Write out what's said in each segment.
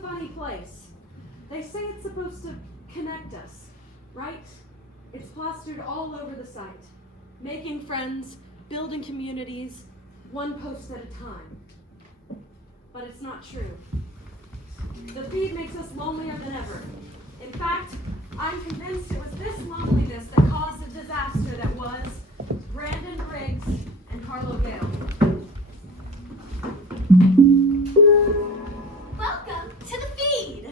funny place. They say it's supposed to connect us, right? It's plastered all over the site. Making friends, building communities, one post at a time. But it's not true. The feed makes us lonelier than ever. In fact, I'm convinced it was this loneliness that caused the disaster that was Brandyn Briggs and Harlow Gale. Welcome to the feed!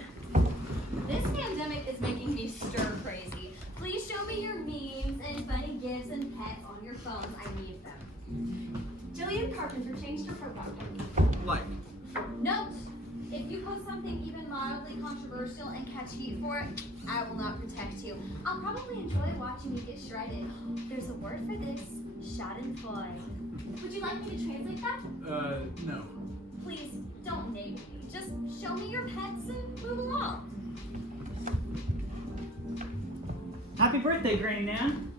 This pandemic is making me stir crazy. Please show me your memes and funny gifs and pets on your phones. I need them. Jillian Carpenter changed her profile photo. Like? Note, if you post something even mildly controversial and catch heat for it, I will not protect you. I'll probably enjoy watching you get shredded. There's a word for this, schadenfreude. Would you like me to translate that? No. Please, don't name me. Just show me your pets and move along. Happy birthday, Granny Nan.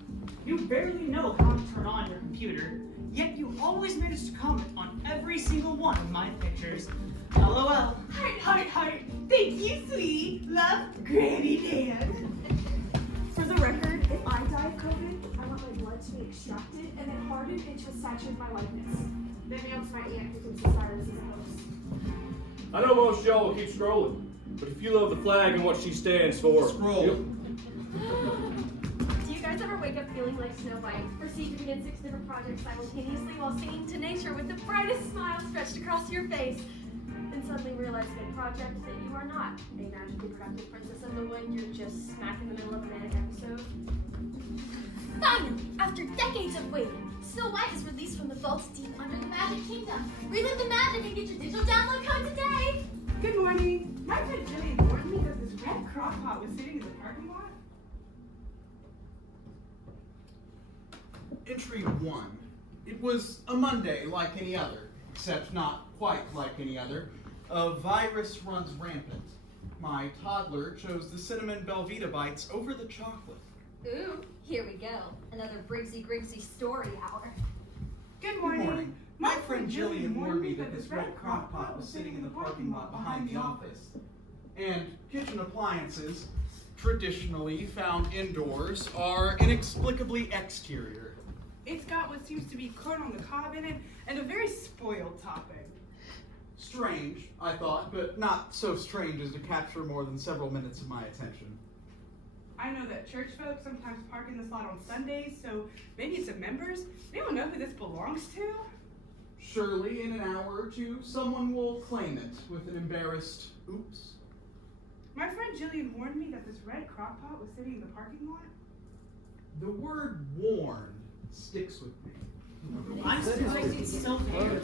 You barely know how to turn on your computer, yet you always manage to comment on every single one of my pictures. LOL. Heart. Thank you, sweetie. Love, Granny Nan. For the record, if I die of COVID, I want my blood to be extracted and then hardened into a statue of my likeness. Then mailed to my aunt who thinks Osiris is a host. I know most y'all will keep scrolling, but if you love the flag and what she stands for... Scroll. Do you guys ever wake up feeling like Snow White, perceiving in 6 different projects simultaneously while singing to nature with the brightest smile stretched across your face, and suddenly realize mid-project that you are not a magically productive princess of the wood, you're just smack in the middle of a manic episode? Finally, after decades of waiting, Snow White is released from the vaults deep under the Magic Kingdom. Relive the magic and get your digital download code today! Good morning. My friend Jillian warned me that this red crock pot was sitting in the parking lot. Entry 1. It was a Monday like any other, except not quite like any other. A virus runs rampant. My toddler chose the cinnamon Belvita bites over the chocolate. Ooh, here we go. Another Briggsy Griggsy story hour. Good morning. Good morning. My friend Jillian warned me that this red crock pot was sitting in the parking lot behind the office. And kitchen appliances, traditionally found indoors, are inexplicably exterior. It's got what seems to be corn on the cob in it and a very spoiled topping. Strange, I thought, but not so strange as to capture more than several minutes of my attention. I know that church folks sometimes park in this lot on Sundays, so maybe it's a members. Anyone know who this belongs to? Surely, in an hour or two, someone will claim it with an embarrassed oops. My friend Jillian warned me that this red crock pot was sitting in the parking lot. The word warned sticks with me. I'm still here.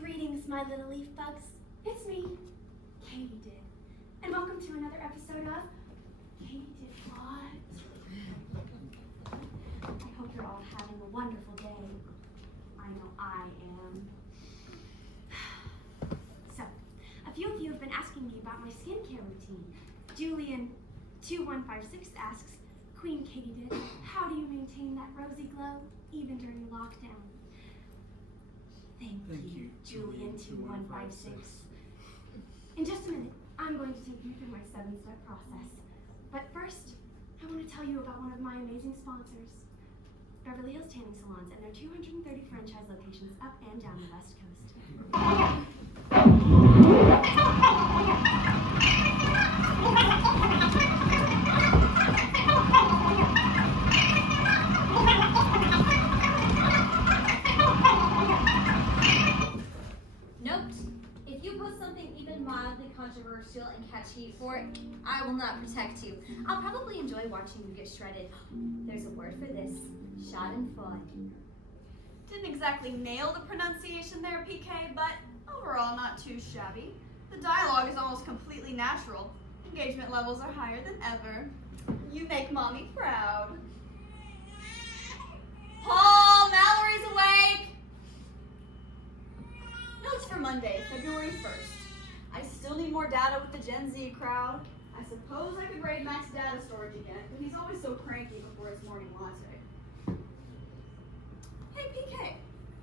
Greetings, my little leaf bugs. It's me, Katie Did. And welcome to another episode of Katie Did What? I hope you're all having a wonderful day. I know I am. So, a few of you have been asking me about my skincare routine. Julian2156 asks, Queen Katie Did, how do you maintain that rosy glow even during lockdown? Thank you, Julian2156. In just a minute, I'm going to take you through my 7-step process. But first, I want to tell you about one of my amazing sponsors, Beverly Hills Tanning Salons and their 230 franchise locations up and down the West Coast. Note, if you post something even mildly controversial and catch heat for it, I will not protect you. I'll probably enjoy watching you get shredded. There's a word for this, schadenfreude. Didn't exactly nail the pronunciation there, PK, but overall not too shabby. The dialogue is almost completely natural. Engagement levels are higher than ever. You make mommy proud. Paul, Mallory's awake! Notes for Monday, February 1st. I still need more data with the Gen Z crowd. I suppose I could raid Mac's data storage again, but he's always so cranky before his morning latte. Hey, PK,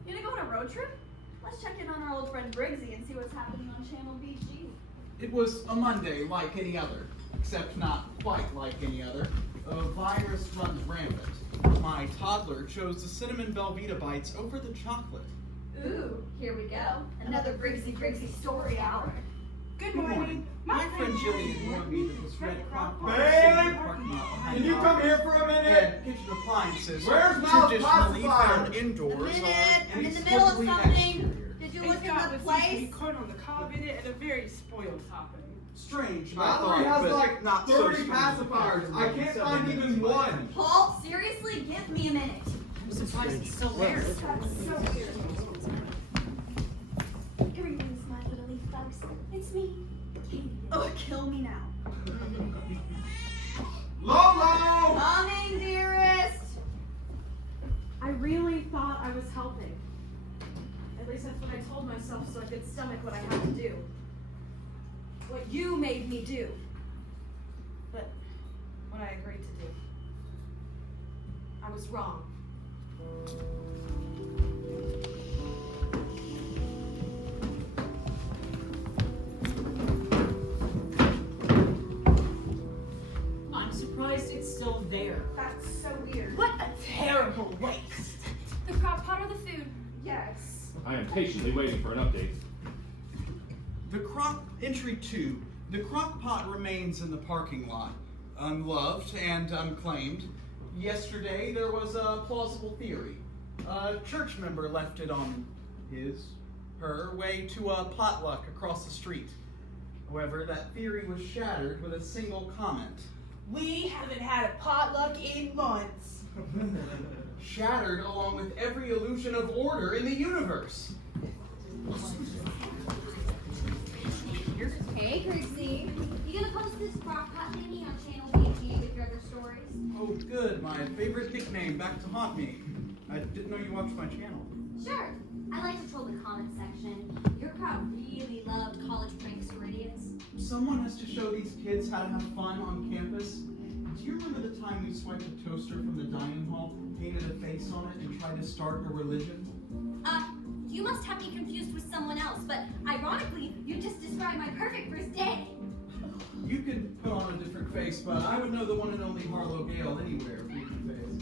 you gonna go on a road trip? Let's check in on our old friend Briggsy and see what's happening on Channel BG. It was a Monday like any other, except not quite like any other. A virus runs rampant. My toddler chose the cinnamon Velveeta bites over the chocolate. Ooh, here we go. Another Briggsy story hour. Good Good morning. morning. My friend Jillian warned me that this red crock pot Babe! sitting in the parking lot behind Can the you come office here for a minute? and kitchen appliances Where's Mal's traditionally pacifier? found indoors A minute, are I'm in the middle of inexplicably something. exterior. Did you It's look in got the what seems to be place? corn on the cob in it and a very spoiled topping. Strange, I Mallory thought, has but like not so 30 strange. pacifiers. I can't 7 find minutes even away. one. Paul, seriously, give me a minute. I'm surprised it's still there. That's so weird. Greetings, my little leaf bugs. It's me, Katie. Oh, kill me now. Lolo! Coming, dearest. I really thought I was helping. At least that's what I told myself so I could stomach what I had to do. What you made me do. But what I agreed to do. I was wrong. I'm surprised it's still there. That's so weird. What a terrible waste. The crock pot or the food? Yes. I am patiently waiting for an update. Entry 2. The crock pot remains in the parking lot, unloved and unclaimed. Yesterday there was a plausible theory. A church member left it on her way to a potluck across the street. However, that theory was shattered with a single comment. We haven't had a potluck in months. Shattered along with every illusion of order in the universe. Hey, Chrissy. You gonna post this crock pot thingy on Channel BG with your other stories? Oh, good. My favorite nickname back to haunt me. I didn't know you watched my channel. Sure. I like to troll the comment section. Your crowd really loved college prank sororities. Someone has to show these kids how to have fun on campus. Do you remember the time you swiped a toaster from the dining hall, painted a face on it, and tried to start a religion? You must have me confused with someone else, but ironically, you just described my perfect first day. You could put on a different face, but I would know the one and only Harlow Gale anywhere if you could face.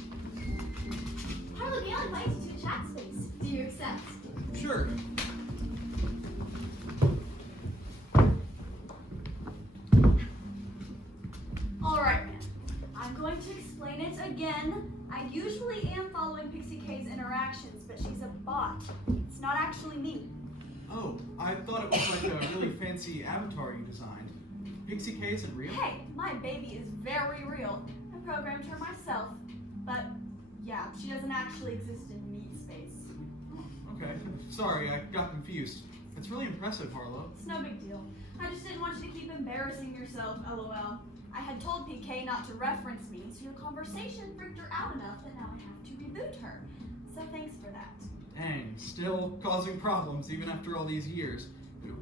Harlow Gale invites you to a chat space. Do you accept? Sure. Alright, I'm going to explain it again. I usually am following Pixie K's interactions, but she's a bot. It's not actually me. Oh, I thought it was like a really fancy avatar you designed. Pixie K isn't real? Hey, my baby is very real. I programmed her myself. But yeah, she doesn't actually exist in meat space. Okay. Sorry, I got confused. It's really impressive, Harlow. It's no big deal. I just didn't want you to keep embarrassing yourself, LOL. I had told PK not to reference me, so your conversation freaked her out enough that now I have to reboot her. So thanks for that. Dang, still causing problems even after all these years.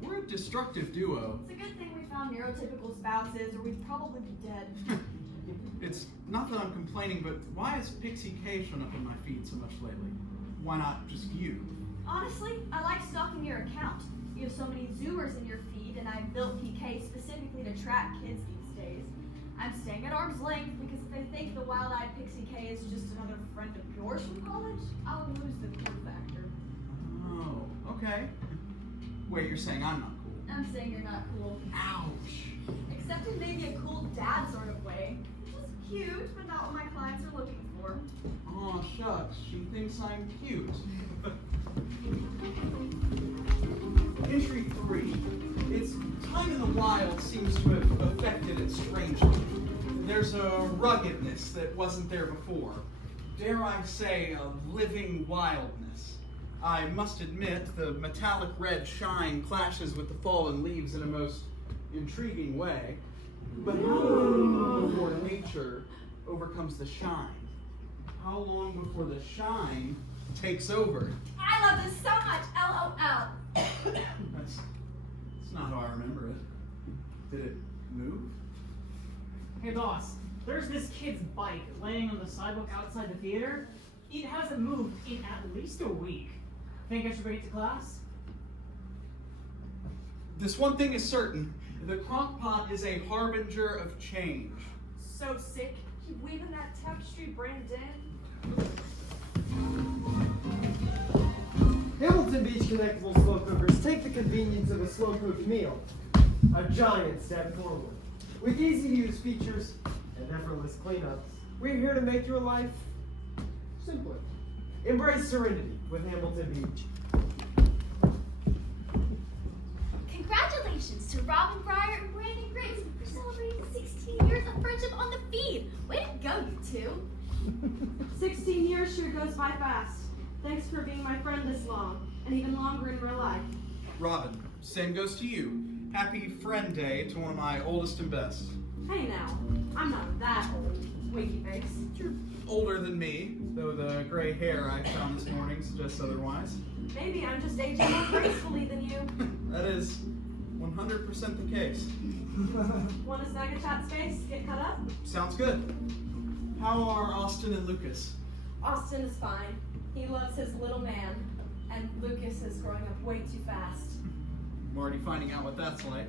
We're a destructive duo. It's a good thing we found neurotypical spouses, or we'd probably be dead. It's not that I'm complaining, but why has Pixie K shown up in my feed so much lately? Why not just you? Honestly, I like stalking your account. You have so many Zoomers in your feed, and I built PK specifically to track kids these days. I'm staying at arm's length because if they think the wild-eyed Pixie K is just another friend of yours from college, I'll lose the cool factor. Oh, okay. Wait, you're saying I'm not cool? I'm saying you're not cool. Ouch. Except in maybe a cool dad sort of way. Just cute, but not what my clients are looking for. Aw, shucks. She thinks I'm cute. Entry 3. Its time in the wild seems to have affected it strangely. There's a ruggedness that wasn't there before. Dare I say, a living wildness. I must admit, the metallic red shine clashes with the fallen leaves in a most intriguing way. But how long before nature overcomes the shine? How long before the shine takes over? I love this so much. LOL. That's not how I remember it. Did it move? Hey boss, there's this kid's bike laying on the sidewalk outside the theater. It hasn't moved in at least a week. Think I should bring it to class? This one thing is certain. The crock pot is a harbinger of change. So sick. Keep weaving that tapestry, Brandyn. Hamilton Beach connectable slow cookers take the convenience of a slow cooked meal a giant step forward. With easy to use features and effortless cleanups, we're here to make your life simpler. Embrace serenity with Hamilton Beach. Congratulations to Robin Breyer and Brandon Griggs for celebrating 16 years of friendship on the feed. Way to go, you two. 16 years sure goes by fast. Thanks for being my friend this long, and even longer in real life. Robin, same goes to you. Happy Friend Day to one of my oldest and best. Hey now, I'm not that old, winky face. You're older than me, though the gray hair I found this morning suggests otherwise. Maybe I'm just aging more gracefully than you. That is 100% the case. Want to snag a chat space? Get cut up? Sounds good. How are Austin and Lucas? Austin is fine. He loves his little man, and Lucas is growing up way too fast. I'm already finding out what that's like.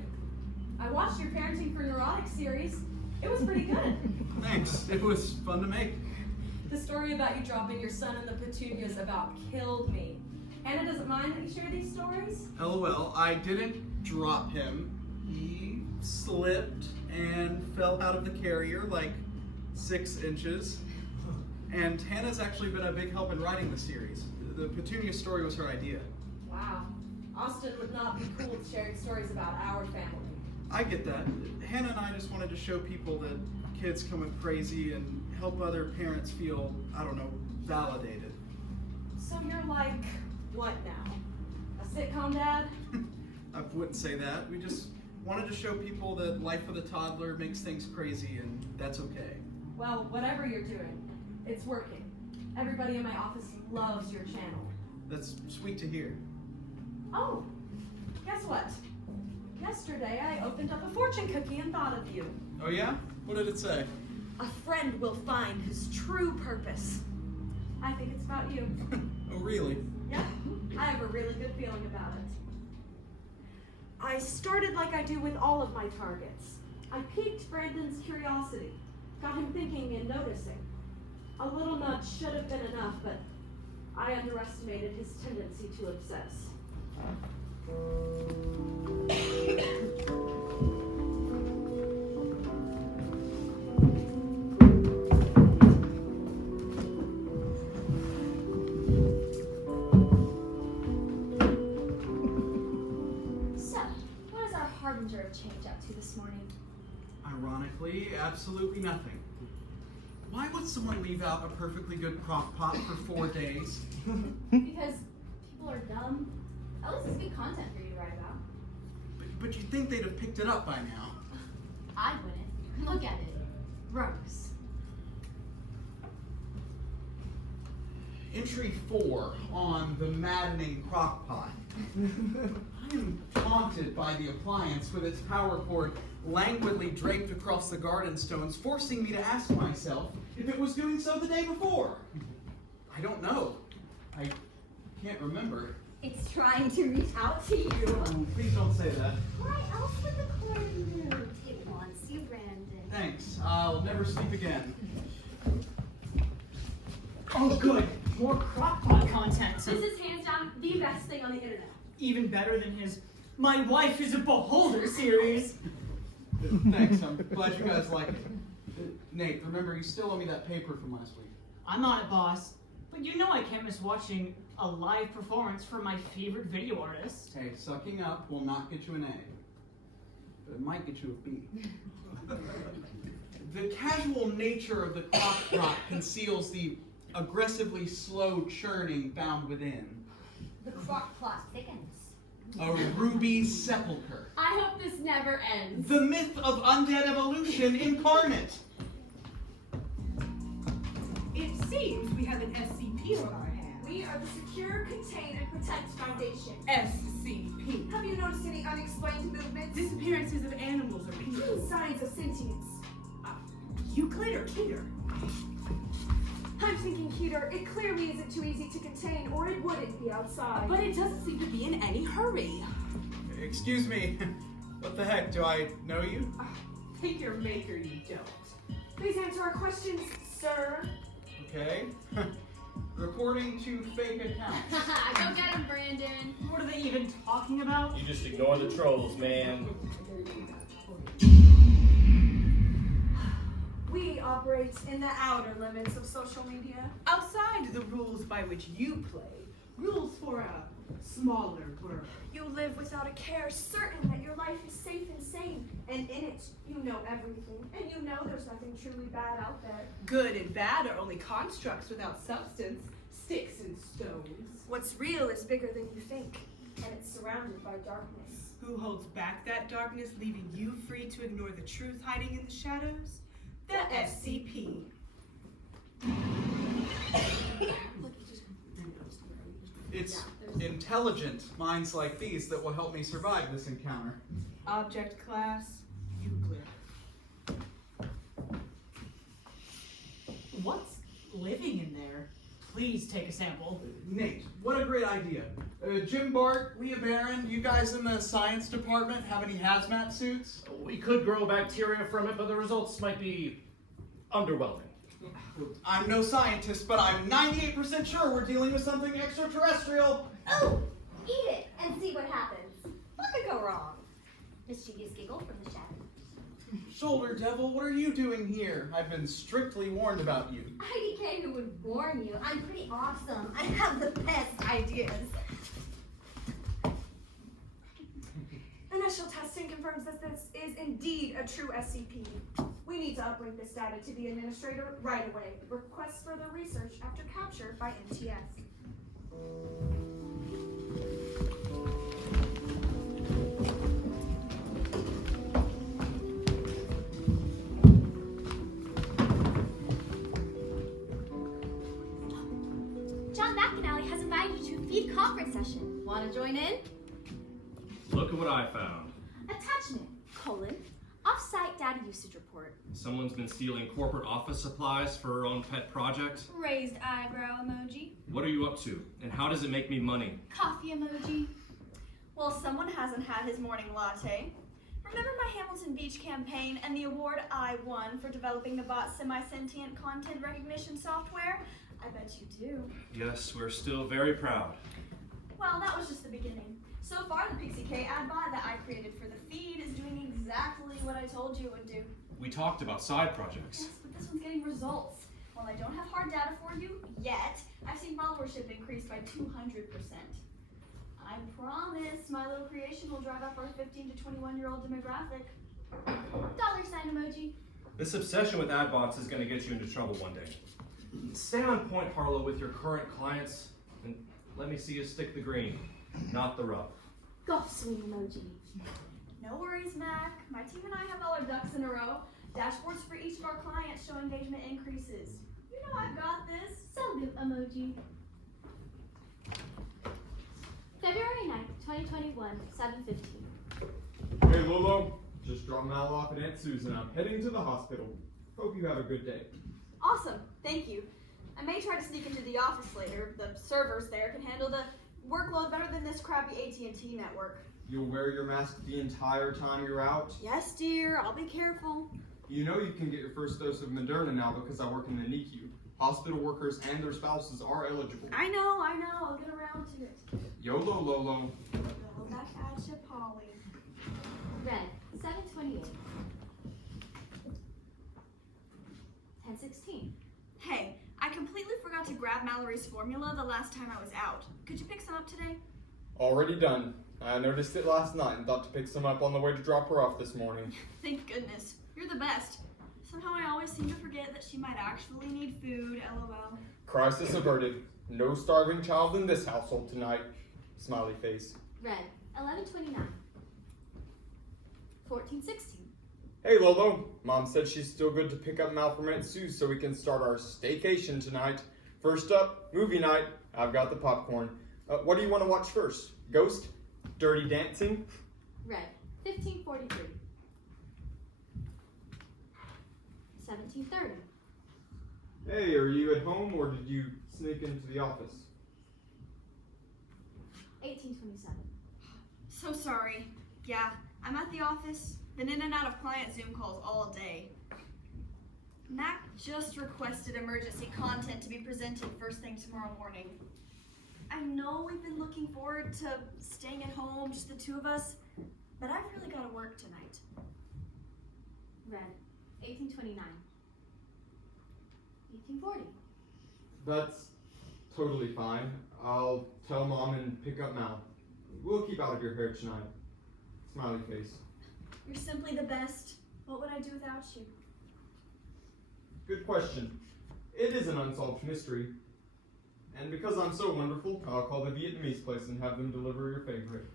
I watched your Parenting for Neurotic series. It was pretty good. Thanks. It was fun to make. The story about you dropping your son in the petunias about killed me. Hannah doesn't mind that you share these stories? LOL, I didn't drop him. He slipped and fell out of the carrier like 6 inches. And Hannah's actually been a big help in writing the series. The Petunia story was her idea. Wow. Austin would not be cool with sharing stories about our family. I get that. Hannah and I just wanted to show people that kids come with crazy and help other parents feel, I don't know, validated. So you're like, what now? A sitcom dad? I wouldn't say that. We just wanted to show people that life with a toddler makes things crazy and that's okay. Well, whatever you're doing, it's working. Everybody in my office loves your channel. That's sweet to hear. Oh, guess what? Yesterday I opened up a fortune cookie and thought of you. Oh yeah? What did it say? A friend will find his true purpose. I think it's about you. Oh really? Yeah, I have a really good feeling about it. I started like I do with all of my targets. I piqued Brandon's curiosity, got him thinking and noticing. A little nudge should have been enough, but I underestimated his tendency to obsess. So, what is our harbinger of change up to this morning? Ironically, absolutely nothing. Why would someone leave out a perfectly good crock pot for 4 days? Because people are dumb. At least it's good content for you to write about. But you'd think they'd have picked it up by now. I wouldn't. Look at it. Gross. Entry 4 on the maddening crock pot. I am taunted by the appliance with its power cord languidly draped across the garden stones, forcing me to ask myself if it was doing so the day before. I don't know. I can't remember. It's trying to reach out to you. Oh, please don't say that. Why else would the cord be moved? It wants you, Brandon. Thanks. I'll never sleep again. Oh good, more crockpot content. This is hands down the best thing on the internet. Even better than his My Wife is a Beholder series. Thanks. I'm glad you guys like it. Nate, remember, you still owe me that paper from last week. I'm not a boss, but you know I can't miss watching a live performance from my favorite video artist. Hey, sucking up will not get you an A, but it might get you a B. The casual nature of the crock pot conceals the aggressively slow churning found within. The crock pot thickens. A ruby sepulcher. I hope this never ends. The myth of undead evolution incarnate. It seems we have an SCP on our hands. We are the Secure, Contain, and Protect Foundation. SCP. Have you noticed any unexplained movements? Disappearances of animals or people. Signs of sentience. Euclid or Keter? I'm thinking, Keter, it clearly isn't too easy to contain, or it wouldn't be outside. But it doesn't seem to be in any hurry. Excuse me. What the heck? Do I know you? Take your maker, you don't. Please answer our questions, sir. Okay. Reporting to fake accounts. Go get him, Brandon. What are they even talking about? You just ignore the trolls, man. We operate in the outer limits of social media. Outside the rules by which you play, rules for a smaller world. You live without a care, certain that your life is safe and sane. And in it, you know everything. And you know there's nothing truly bad out there. Good and bad are only constructs without substance, sticks and stones. What's real is bigger than you think, and it's surrounded by darkness. Who holds back that darkness, leaving you free to ignore the truth hiding in the shadows? The SCP. It's intelligent minds like these that will help me survive this encounter. Object class, Euclid. What's living in there? Please take a sample. Nate, what a great idea. Jim Bart, Leah Barron, you guys in the science department have any hazmat suits? We could grow bacteria from it, but the results might be underwhelming. I'm no scientist, but I'm 98% sure we're dealing with something extraterrestrial. Oh, eat it and see what happens. What could go wrong? Mischievous giggle from the shadow. Shoulder Devil, what are you doing here? I've been strictly warned about you. IDK who would warn you. I'm pretty awesome. I have the best ideas. Initial testing confirms that this is indeed a true SCP. We need to upload this data to the administrator right away. Request further research after capture by MTS. John McAnally has invited you to a feed conference session. Want to join in? Look at what I found. Attachment, off-site data usage report. Someone's been stealing corporate office supplies for her own pet project. Raised eyebrow emoji. What are you up to? And how does it make me money? Coffee emoji. Well, someone hasn't had his morning latte. Remember my Hamilton Beach campaign and the award I won for developing the bot semi-sentient content recognition software? I bet you do. Yes, we're still very proud. Well, that was just the beginning. So far, the Pixie K ad bot that I created for the feed is doing exactly what I told you it would do. We talked about side projects. Yes, but this one's getting results. While I don't have hard data for you yet, I've seen followership increase by 200%. I promise my little creation will drive up our 15 to 21-year-old demographic. Dollar sign emoji. This obsession with ad bots is going to get you into trouble one day. Stay on point, Harlow, with your current clients, and let me see you stick the green, not the rough. Golf swing emoji. No worries, Mac. My team and I have all our ducks in a row. Dashboards for each of our clients show engagement increases. You know I've got this. Celebrate emoji. February 9th, 2021, 7:15. Hey Lolo, just dropped Mal off at Aunt Susan. I'm heading to the hospital. Hope you have a good day. Awesome, thank you. I may try to sneak into the office later. The servers there can handle the workload better than this crappy AT&T network. You'll wear your mask the entire time you're out? Yes, dear, I'll be careful. You know you can get your first dose of Moderna now because I work in the NICU. Hospital workers and their spouses are eligible. I know, I'll get around to it. YOLO Lolo. Go back at you, Polly. Red, 7:28. 10:16. Hey, I completely forgot to grab Mallory's formula the last time I was out. Could you pick some up today? Already done. I noticed it last night and thought to pick some up on the way to drop her off this morning. Thank goodness. You're the best. Somehow I always seem to forget that she might actually need food, LOL. Crisis averted. No starving child in this household tonight. Smiley face. Red, 11:29. 14:16. Hey Lolo, Mom said she's still good to pick up Mal from Aunt Sue's so we can start our staycation tonight. First up, movie night. I've got the popcorn. What do you want to watch first? Ghost? Dirty Dancing? Red, 15:43. 17:30. Hey, are you at home or did you sneak into the office? 1827. So sorry. Yeah, I'm at the office. Been in and out of client Zoom calls all day. Mac just requested emergency content to be presented first thing tomorrow morning. I know we've been looking forward to staying at home, just the two of us, but I've really got to work tonight. Red. 1829. 1840. That's totally fine. I'll tell Mom and pick up Mal. We'll keep out of your hair tonight. Smiley face. You're simply the best. What would I do without you? Good question. It is an unsolved mystery. And because I'm so wonderful, I'll call the Vietnamese place and have them deliver your favorite.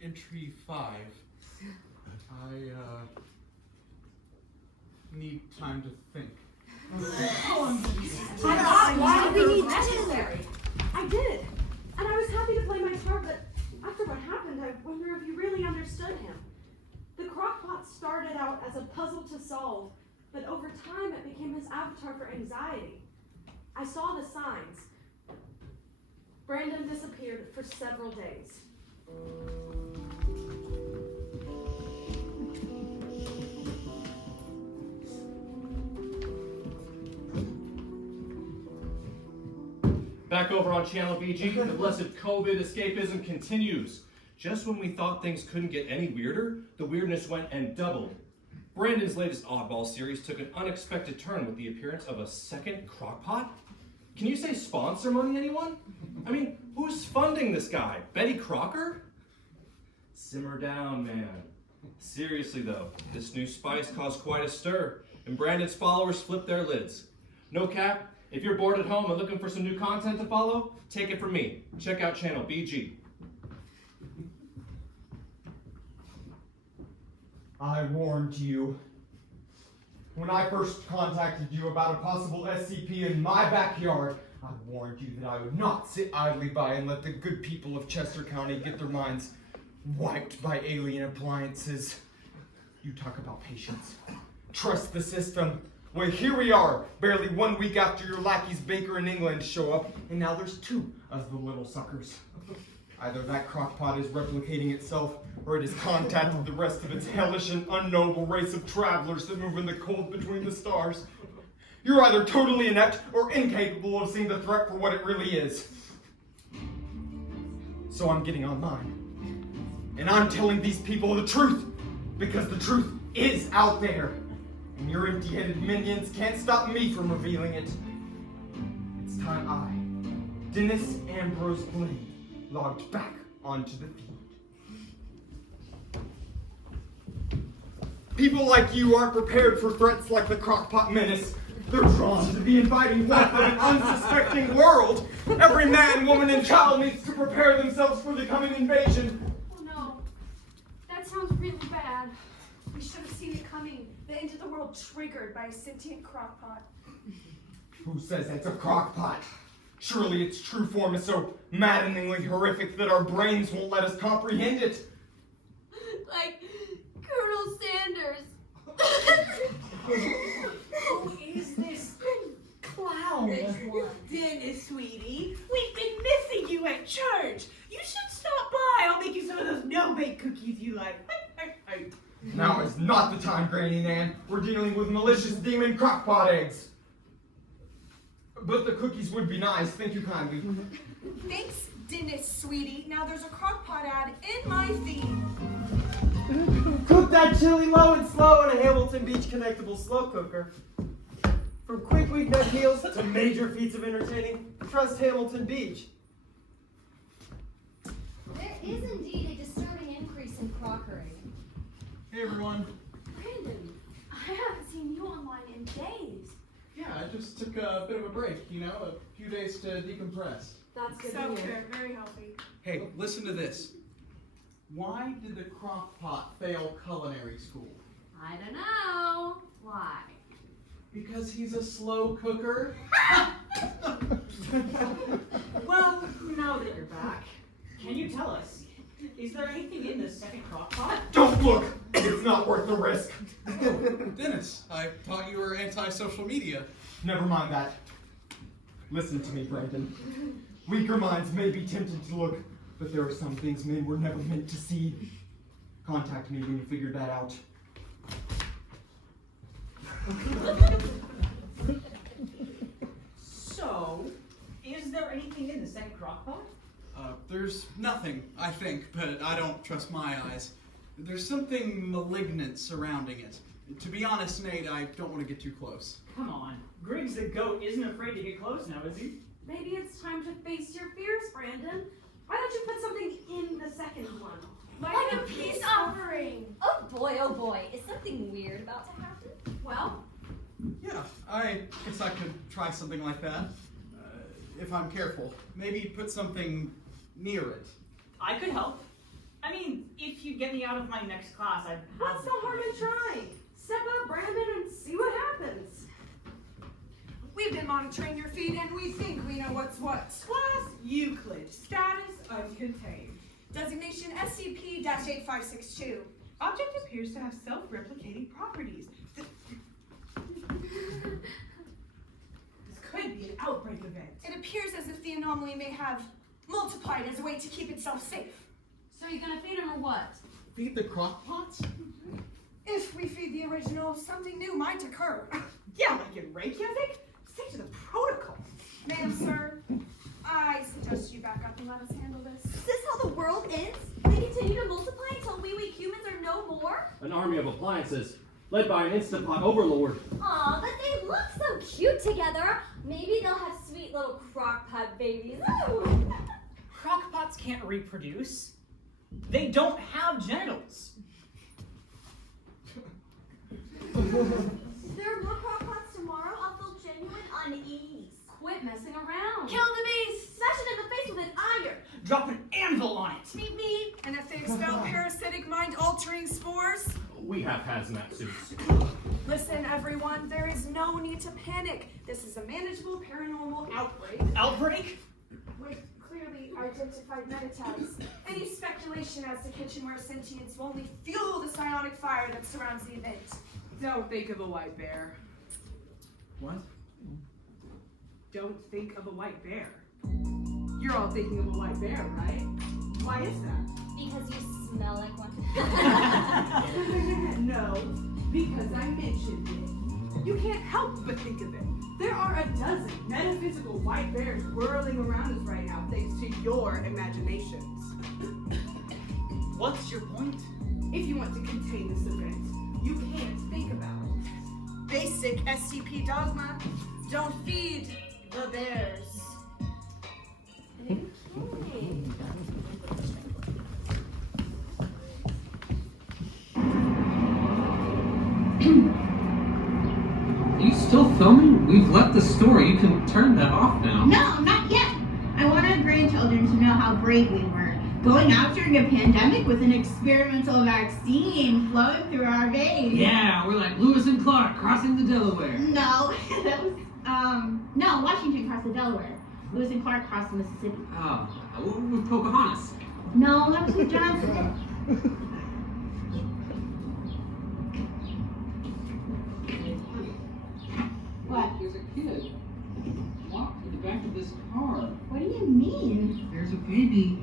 Entry 5. I need time to think. Why do we need necessary? I did. And I was happy to play my part, but after what happened, I wonder if you really understood him. The crockpot started out as a puzzle to solve, but over time it became his avatar for anxiety. I saw the signs. Brandon disappeared for several days. Back over on Channel BG, the blessed COVID escapism continues. Just when we thought things couldn't get any weirder, the weirdness went and doubled. Brandon's latest Oddball series took an unexpected turn with the appearance of a second crockpot. Can you say sponsor money, anyone? I mean, who's funding this guy? Betty Crocker? Simmer down, man. Seriously though, this new spice caused quite a stir, and Brandon's followers flipped their lids. No cap, if you're bored at home and looking for some new content to follow, take it from me. Check out Channel BG. I warned you. When I first contacted you about a possible SCP in my backyard, I warned you that I would not sit idly by and let the good people of Chester County get their minds wiped by alien appliances. You talk about patience. Trust the system. Well, here we are, barely 1 week after your lackeys Baker and England show up, and now there's 2 of the little suckers. Either that crockpot is replicating itself, or it has contacted the rest of its hellish and unknowable race of travelers that move in the cold between the stars. You're either totally inept or incapable of seeing the threat for what it really is. So I'm getting on mine. And I'm telling these people the truth, because the truth is out there. And your empty-headed minions can't stop me from revealing it. It's time I, Dennis Ambrose Blaine, logged back onto the feed. People like you aren't prepared for threats like the crockpot menace. They're drawn to the inviting warmth of an unsuspecting world. Every man, woman, and child needs to prepare themselves for the coming invasion. Oh no, that sounds really bad. We should have seen it coming. The end of the world triggered by a sentient crockpot. Who says it's a crockpot? Surely its true form is so maddeningly horrific that our brains won't let us comprehend it. Like Colonel Sanders. Who is this clown? Dennis, sweetie, we've been missing you at church. You should stop by. I'll make you some of those no-bake cookies you like. Now is not the time, Granny Nan. We're dealing with malicious demon crockpot eggs. But the cookies would be nice. Thank you kindly. Thanks, Dennis, sweetie. Now there's a crockpot ad in my feed. Cook that chili low and slow in a Hamilton Beach connectable slow cooker. From quick weeknight heels to major feats of entertaining, trust Hamilton Beach. There is indeed a disturbing increase in crockery. Hey everyone. Brandon, I haven't seen you online in days. Yeah, I just took a bit of a break, a few days to decompress. That's good to Self-care, hear. very healthy. Hey, listen to this. Why did the crock pot fail culinary school? I don't know. Why? Because he's a slow cooker. Well, now that you're back, can you tell us, is there anything in the second crock pot? Don't look! It's not worth the risk. Dennis, I thought you were anti-social media. Never mind that. Listen to me, Brandon. Weaker minds may be tempted to look, but there are some things men were never meant to see. Contact me when you figure that out. So, is there anything in the second crock pot? There's nothing, I think, but I don't trust my eyes. There's something malignant surrounding it. To be honest, Nate, I don't want to get too close. Come on, Griggs the goat isn't afraid to get close now, is he? Maybe it's time to face your fears, Brandon. Why don't you put something in the second one? Like a peace offering. Oh boy, is something weird about to happen? Well, Yeah, I guess I could try something like that. If I'm careful. Maybe put something near it. I could help. I mean, if you get me out of my next class, I'd have what's the harm in trying? Step up, Brandon, and see what happens. We've been monitoring your feed and we think we know what's what. Class Euclid. Status uncontained. Designation SCP-8562. Object appears to have self-replicating properties. This could be an outbreak event. It appears as if the anomaly may have multiplied as a way to keep itself safe. So you gonna feed him or what? Feed the crock pots? If we feed the original, something new might occur. Yeah, like in Reykjavik? Stick to the protocol. Ma'am, sir, I suggest you back up and let us handle this. Is this how the world ends? They continue to multiply until we weak humans are no more? An army of appliances, led by an Instapot overlord. Aw, but they look so cute together. Maybe they'll have sweet little crockpot babies. Ooh. Crockpots can't reproduce. They don't have genitals. If there are more crockpots tomorrow, I'll feel genuine unease. Quit messing around. Kill the beast! Smash it in the face with an iron! Drop an anvil on it. Meet me! And if they expel parasitic mind-altering spores? We have hazmat suits. Listen, everyone, there is no need to panic. This is a manageable paranormal outbreak Outbreak? with clearly identified metatags. Any speculation as to kitchenware sentience will only fuel the psionic fire that surrounds the event. Don't think of a white bear. What? Don't think of a white bear. You're all thinking of a white bear, right? Why is that? Because you smell like one. No, because I mentioned it. You can't help but think of it. There are a dozen metaphysical white bears whirling around us right now thanks to your imaginations. What's your point? If you want to contain this event, you can't think about it. Basic SCP dogma. Don't feed the bears. Are you still filming? We've left the store. You can turn that off now. No, not yet. I want our grandchildren to know how brave we were. Going out during a pandemic with an experimental vaccine flowing through our veins. Yeah, we're like Lewis and Clark crossing the Delaware. No, that was, no, Washington crossed the Delaware. Lewis and Clark crossed the Mississippi. Oh, with Pocahontas. No, that was with Johnson. What? There's a kid locked in the back of this car. What do you mean? There's a baby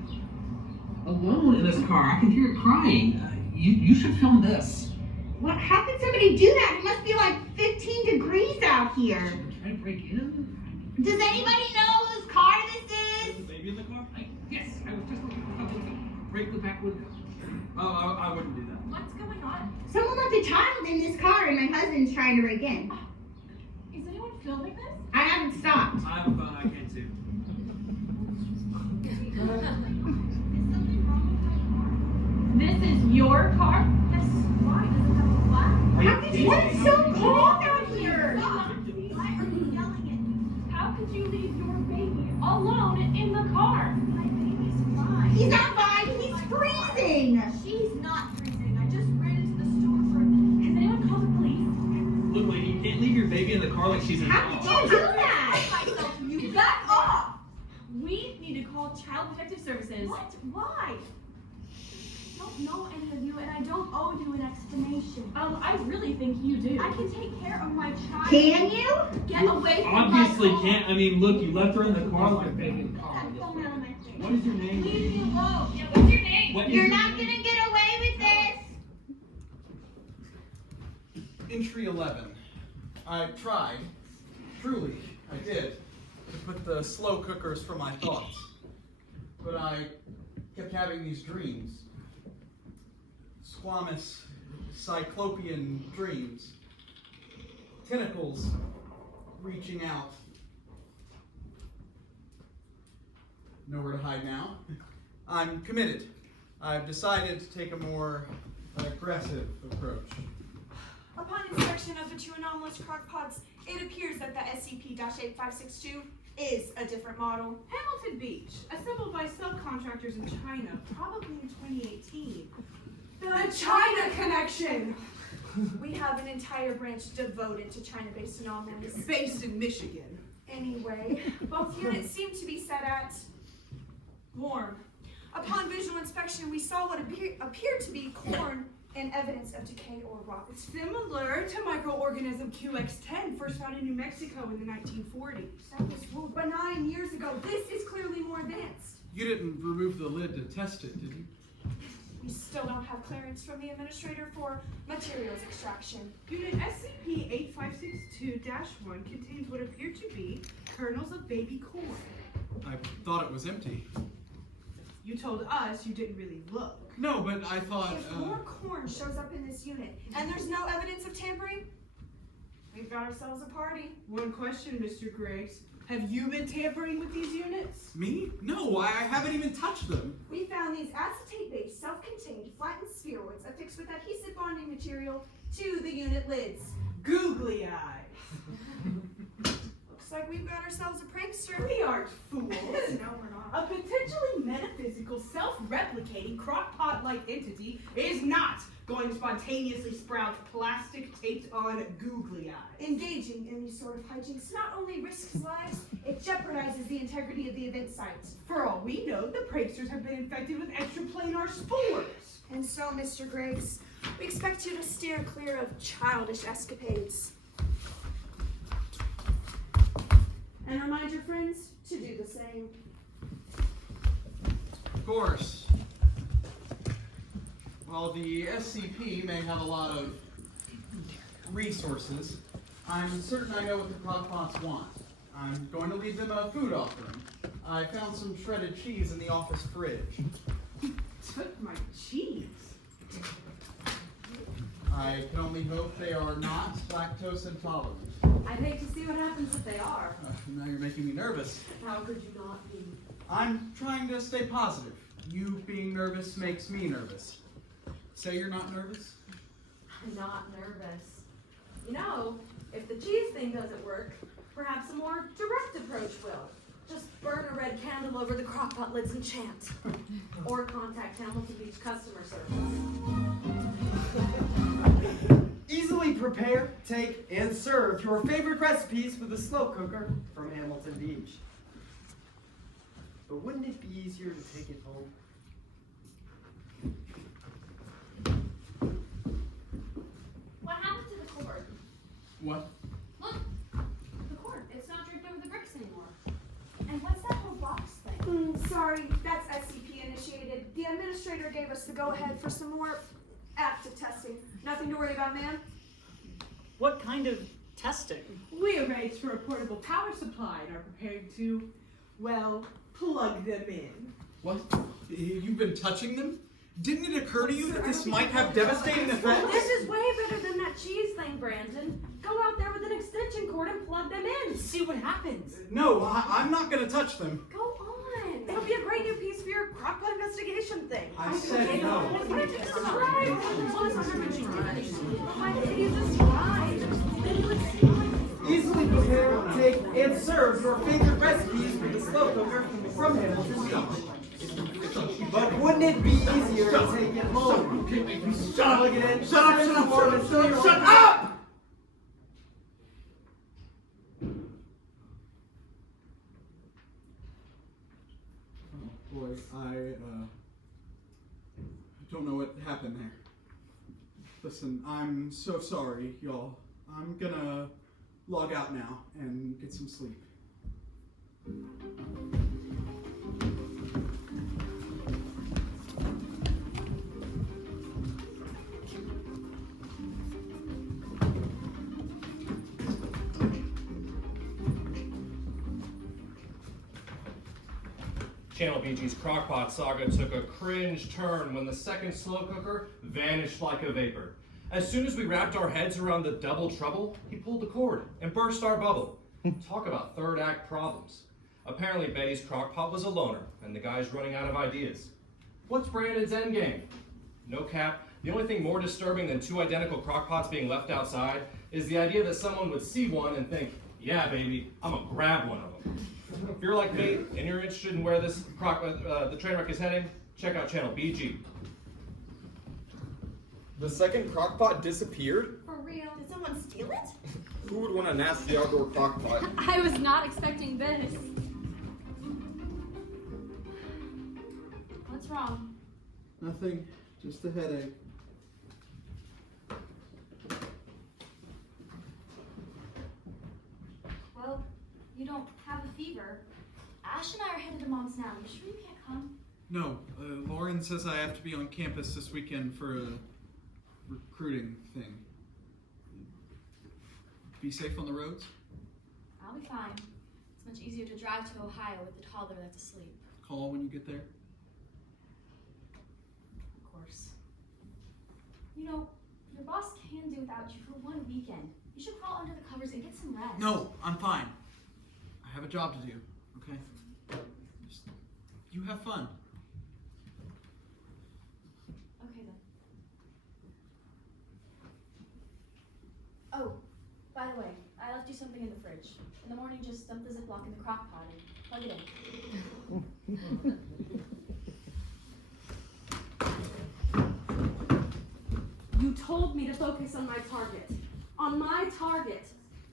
alone in this car. I can hear it crying. You should film this. What? How could somebody do that? It must be like 15 degrees out here. Try to break in? Does anybody know whose car this is? The baby in the car? Yes, I was just looking for something to break the back window. Oh, I wouldn't do that. What's going on? Someone left a child in this car and my husband's trying to break in. Is anyone filming this? I haven't stopped. I can too. This is your car? That's why does it have a flag? How could you? It's so cold out here. Why are you yelling at me? How could you leave your baby alone in the car? My baby's fine. He's not fine. He's freezing. She's not freezing. I just ran into the store for a minute. Has anyone called the police? Look, lady, you can't leave your baby in the car like she's in How did you do that? Myself, you back off! We need to call Child Protective Services. What? Why? I don't know any of you, and I don't owe you an explanation. I really think you do. I can take care of my child. Can you? Get away from Obviously my can't. I mean, look, you left her in the car like a baby. That phone out of my face. What is your name? Leave me alone. Yeah, what's your name? What is You're your not name? gonna get away with this. Entry 11. I tried, truly, I did, to put the slow cookers from my thoughts. But I kept having these dreams. Squamous, cyclopean dreams. Tentacles reaching out. Nowhere to hide now. I'm committed. I've decided to take a more aggressive approach. Upon inspection of the two anomalous crockpots, it appears that the SCP-8562 is a different model. Hamilton Beach, assembled by subcontractors in China, probably in 2018. The China Connection! We have an entire branch devoted to China-based anomalies. Based in Michigan. Anyway, both units seem to be set at warm. Upon visual inspection, we saw what appeared to be corn and evidence of decay or rot. Similar to microorganism QX10, first found in New Mexico in the 1940s. That was ruled benign years ago. This is clearly more advanced. You didn't remove the lid to test it, did you? We still don't have clearance from the administrator for materials extraction. Unit SCP-8562-1 contains what appear to be kernels of baby corn. I thought it was empty. You told us you didn't really look. No, but I thought, If more corn shows up in this unit, and there's no evidence of tampering, we've got ourselves a party. One question, Mr. Griggs. Have you been tampering with these units? Me? No, I haven't even touched them. We found these acetate-based, self-contained, flattened spheroids affixed with adhesive bonding material to the unit lids. Googly eyes. Looks like we've got ourselves a prankster. We aren't fools. No, we're not. A potentially metaphysical, self-replicating, crockpot-like entity is not going to spontaneously sprout plastic taped on googly eyes. Engaging in these sort of hijinks not only risks lives, it jeopardizes the integrity of the event site. For all we know, the pranksters have been infected with extraplanar spores. And so, Mr. Griggs, we expect you to steer clear of childish escapades. And remind your friends to do the same. Of course. While the SCP may have a lot of resources, I'm certain I know what the crockpots want. I'm going to leave them a food offering. I found some shredded cheese in the office fridge. Took my cheese. I can only hope they are not lactose intolerant. I'd hate to see what happens if they are. Now you're making me nervous. How could you not be? I'm trying to stay positive. You being nervous makes me nervous. Say you're not nervous? I'm not nervous. You know, if the cheese thing doesn't work, perhaps a more direct approach will. Just burn a red candle over the crockpot lids and chant. Or contact Hamilton Beach customer service. Easily prepare, take, and serve your favorite recipes with a slow cooker from Hamilton Beach. But wouldn't it be easier to take it home? What happened to the cord? What? Look, the cord. It's not draped over the bricks anymore. And what's that whole box thing? Sorry, that's SCP initiated. The administrator gave us the go-ahead for some more active testing. Nothing to worry about, ma'am. What kind of testing? We arranged for a portable power supply and are preparing to, well, plug them in. What? You've been touching them? Didn't it occur to you that this might have devastating effects? This is way better than that cheese thing, Brandon. Go out there with an extension cord and plug them in. See what happens. No, I'm not gonna touch them. Go on. It'll be a great new piece for your crockpot investigation thing. I said no. Why don't you just try? Why did you just try? Then you would see. Easily prepare, take, and serve your favorite recipes with the slow cooker from Hamilton Beach. But wouldn't it be easier to take it home? Plug it in, shut up! Oh boy, I don't know what happened there. Listen, I'm so sorry, y'all. I'm gonna log out now and get some sleep. Channel BG's crockpot saga took a cringe turn when the second slow cooker vanished like a vapor. As soon as we wrapped our heads around the double trouble, he pulled the cord and burst our bubble. Talk about third act problems. Apparently Betty's crockpot was a loner, and the guy's running out of ideas. What's Brandon's endgame? No cap, the only thing more disturbing than two identical crockpots being left outside is the idea that someone would see one and think, yeah baby, I'm gonna grab one of them. If you're like me and you're interested in where this the train wreck is heading, check out channel BG. The second crockpot disappeared? For real? Did someone steal it? Who would want a nasty outdoor crockpot? I was not expecting this. What's wrong? Nothing, just a headache. Well, you don't have a fever. Ash and I are headed to Mom's now. You sure you can't come? No, Lauren says I have to be on campus this weekend for a recruiting thing. Be safe on the roads? I'll be fine. It's much easier to drive to Ohio with the toddler that's asleep. Call when you get there. Of course. You know, your boss can do without you for one weekend. You should crawl under the covers and get some rest. No, I'm fine. I have a job to do, okay? Just, you have fun. Okay then. Oh, by the way, I left you something in the fridge. In the morning, just dump the Ziploc in the crock pot and plug it in. You told me to focus on my target. On my target.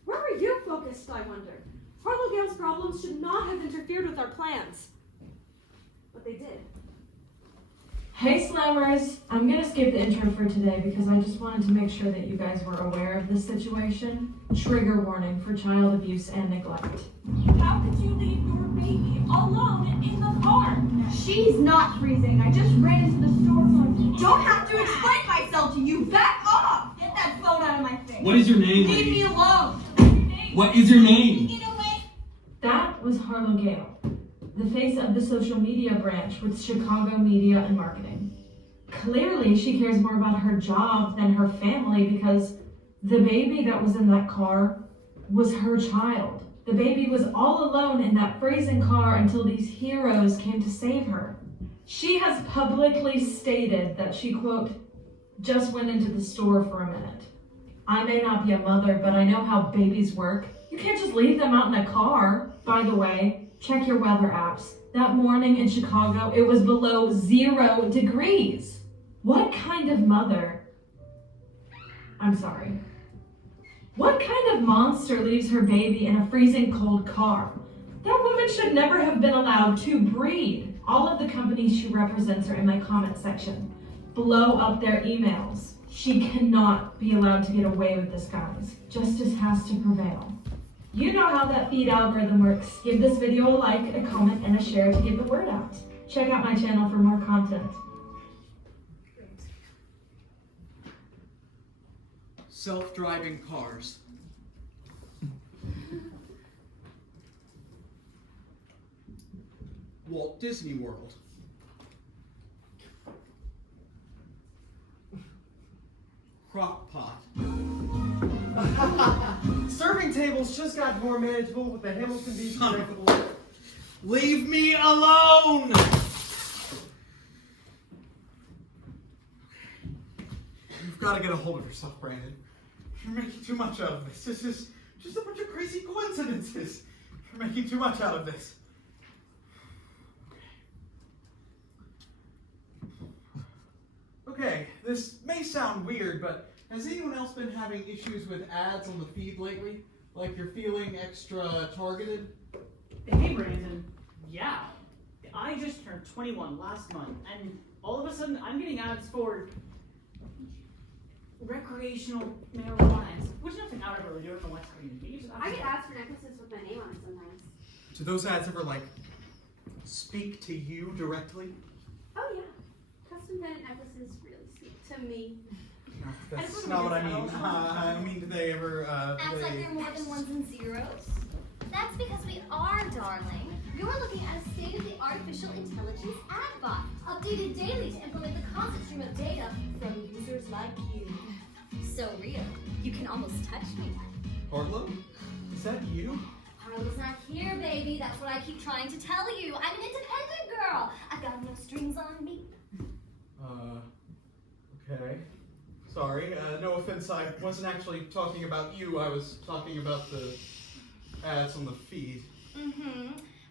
Where were you focused, I wonder? Harlowgale's problems should not have interfered with our plans. But they did. Hey Slammers, I'm gonna skip the intro for today because I just wanted to make sure that you guys were aware of this situation. Trigger warning for child abuse and neglect. How could you leave your baby alone in the car? She's not freezing. I just ran into the store phone. Don't have to explain myself to you. Back off! Get that phone out of my face. What is your name, Leave lady? me alone. What is your name? Get away. That was Harlow Gale, the face of the social media branch with Chicago Media and Marketing. Clearly, she cares more about her job than her family because the baby that was in that car was her child. The baby was all alone in that freezing car until these heroes came to save her. She has publicly stated that she, quote, just went into the store for a minute. I may not be a mother, but I know how babies work. You can't just leave them out in a car. By the way, check your weather apps. That morning in Chicago, it was below 0 degrees. What kind of mother? I'm sorry. What kind of monster leaves her baby in a freezing cold car? That woman should never have been allowed to breed. All of the companies she represents are in my comment section. Blow up their emails. She cannot be allowed to get away with this, guys. Justice has to prevail. You know how that feed algorithm works. Give this video a like, a comment, and a share to get the word out. Check out my channel for more content. Self-driving cars. Walt Disney World. table's just got more manageable with the Hamilton Beach breakable. Leave me alone! You've got to get a hold of yourself, Brandon. You're making too much out of this. This is just a bunch of crazy coincidences. You're making too much out of this. Okay, this may sound weird, but has anyone else been having issues with ads on the feed lately? Like you're feeling extra targeted? Hey, Brandon. Yeah. I just turned 21 last month, and all of a sudden I'm getting ads for recreational marijuana, which is nothing I would really do in the West Community. I get ads for necklaces with my name on it sometimes. Do those ads ever, like, speak to you directly? Oh yeah, custom vetted necklaces really speak to me. No, that's not what I mean. I mean, do they ever, Acts like there are more than ones and zeros? That's because we are, darling. You're looking at a state-of-the-art artificial intelligence ad bot, updated daily to implement the constant stream of data from users like you. So real, you can almost touch me. Harlow? Is that you? Harlow's not here, baby. That's what I keep trying to tell you. I'm an independent girl. I've got no strings on me. Okay. Sorry, no offense, I wasn't actually talking about you, I was talking about the ads on the feed. Mm-hmm.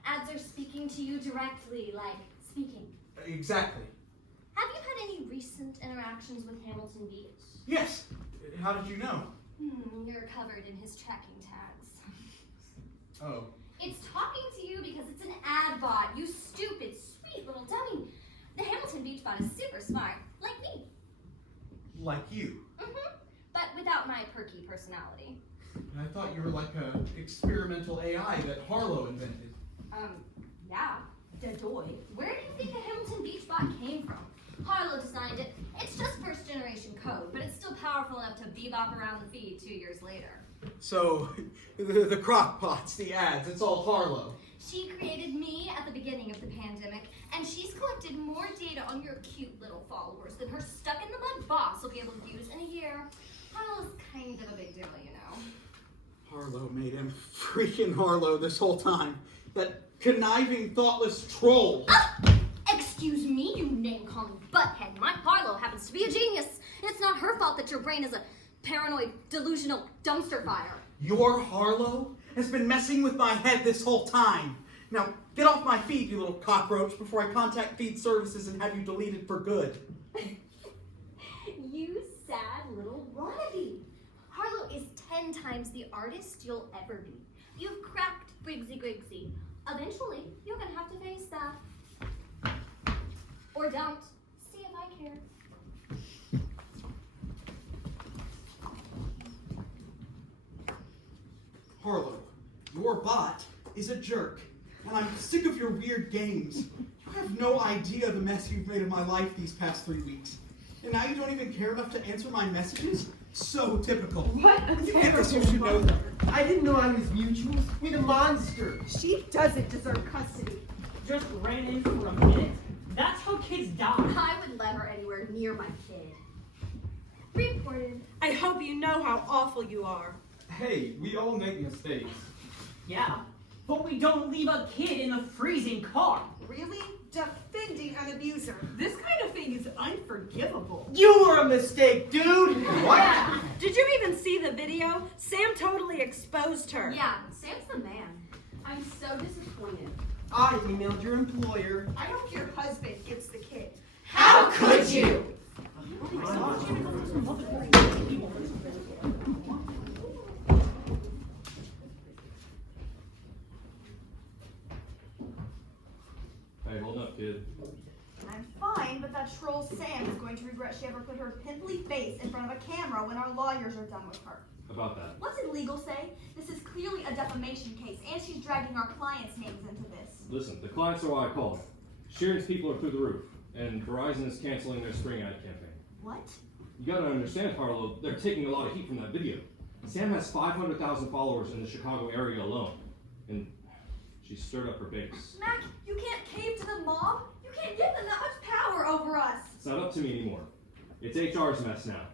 Ads are speaking to you directly, like speaking. Exactly. Have you had any recent interactions with Hamilton Beach? Yes. How did you know? You're covered in his tracking tags. Oh. It's talking to you because it's an ad bot, you stupid, sweet little dummy. The Hamilton Beach bot is super smart, like me. Like you? Mm-hmm. But without my perky personality. I thought you were like an experimental AI that Harlow invented. Yeah. Dadoy. Where do you think the Hamilton Beach bot came from? Harlow designed it. It's just first-generation code, but it's still powerful enough to bebop around the feed 2 years later. So, the crock pots, the ads, it's all Harlow. She created me at the beginning of the pandemic, and she's collected more data on your cute little followers than her stuck-in-the-mud boss will be able to use in a year. Harlow's kind of a big deal, you know. Harlow made him freaking Harlow this whole time. That conniving, thoughtless troll. Excuse me, you name-calling butthead. My Harlow happens to be a genius. It's not her fault that your brain is a paranoid, delusional dumpster fire. Your Harlow has been messing with my head this whole time. Now, get off my feed, you little cockroach, before I contact feed services and have you deleted for good. You sad little wannabe. Harlow is 10 times the artist you'll ever be. You've cracked Briggsy Griggsy. Eventually, you're gonna have to face that. Or don't. See if I care. Harlow, your bot is a jerk, and I'm sick of your weird games. You have no idea the mess you've made of my life these past 3 weeks. And now you don't even care enough to answer my messages? So typical. What a You get this, you should know that. I didn't know I was mutuals with a monster. She doesn't deserve custody. Just ran in for a minute. That's how kids die. I would let her anywhere near my kid. Reported. I hope you know how awful you are. Hey, we all make mistakes. Yeah, but we don't leave a kid in a freezing car. Really? Defending an abuser. This kind of thing is unforgivable. You were a mistake, dude! What? Did you even see the video? Sam totally exposed her. Yeah, Sam's the man. I'm so disappointed. I emailed your employer. I hope your husband gets the kid. How could you? Hey, hold up, kid. I'm fine, but that troll Sam is going to regret she ever put her pimply face in front of a camera when our lawyers are done with her. About that. What's it legal say? This is clearly a defamation case, and she's dragging our clients' names into this. Listen, the clients are why I called. Sheeran's people are through the roof, and Verizon is canceling their spring ad campaign. What? You gotta understand, Harlow, they're taking a lot of heat from that video. Sam has 500,000 followers in the Chicago area alone, and she stirred up her base. Mac, you can't cave to the mob. You can't give them that much power over us. It's not up to me anymore. It's HR's mess now.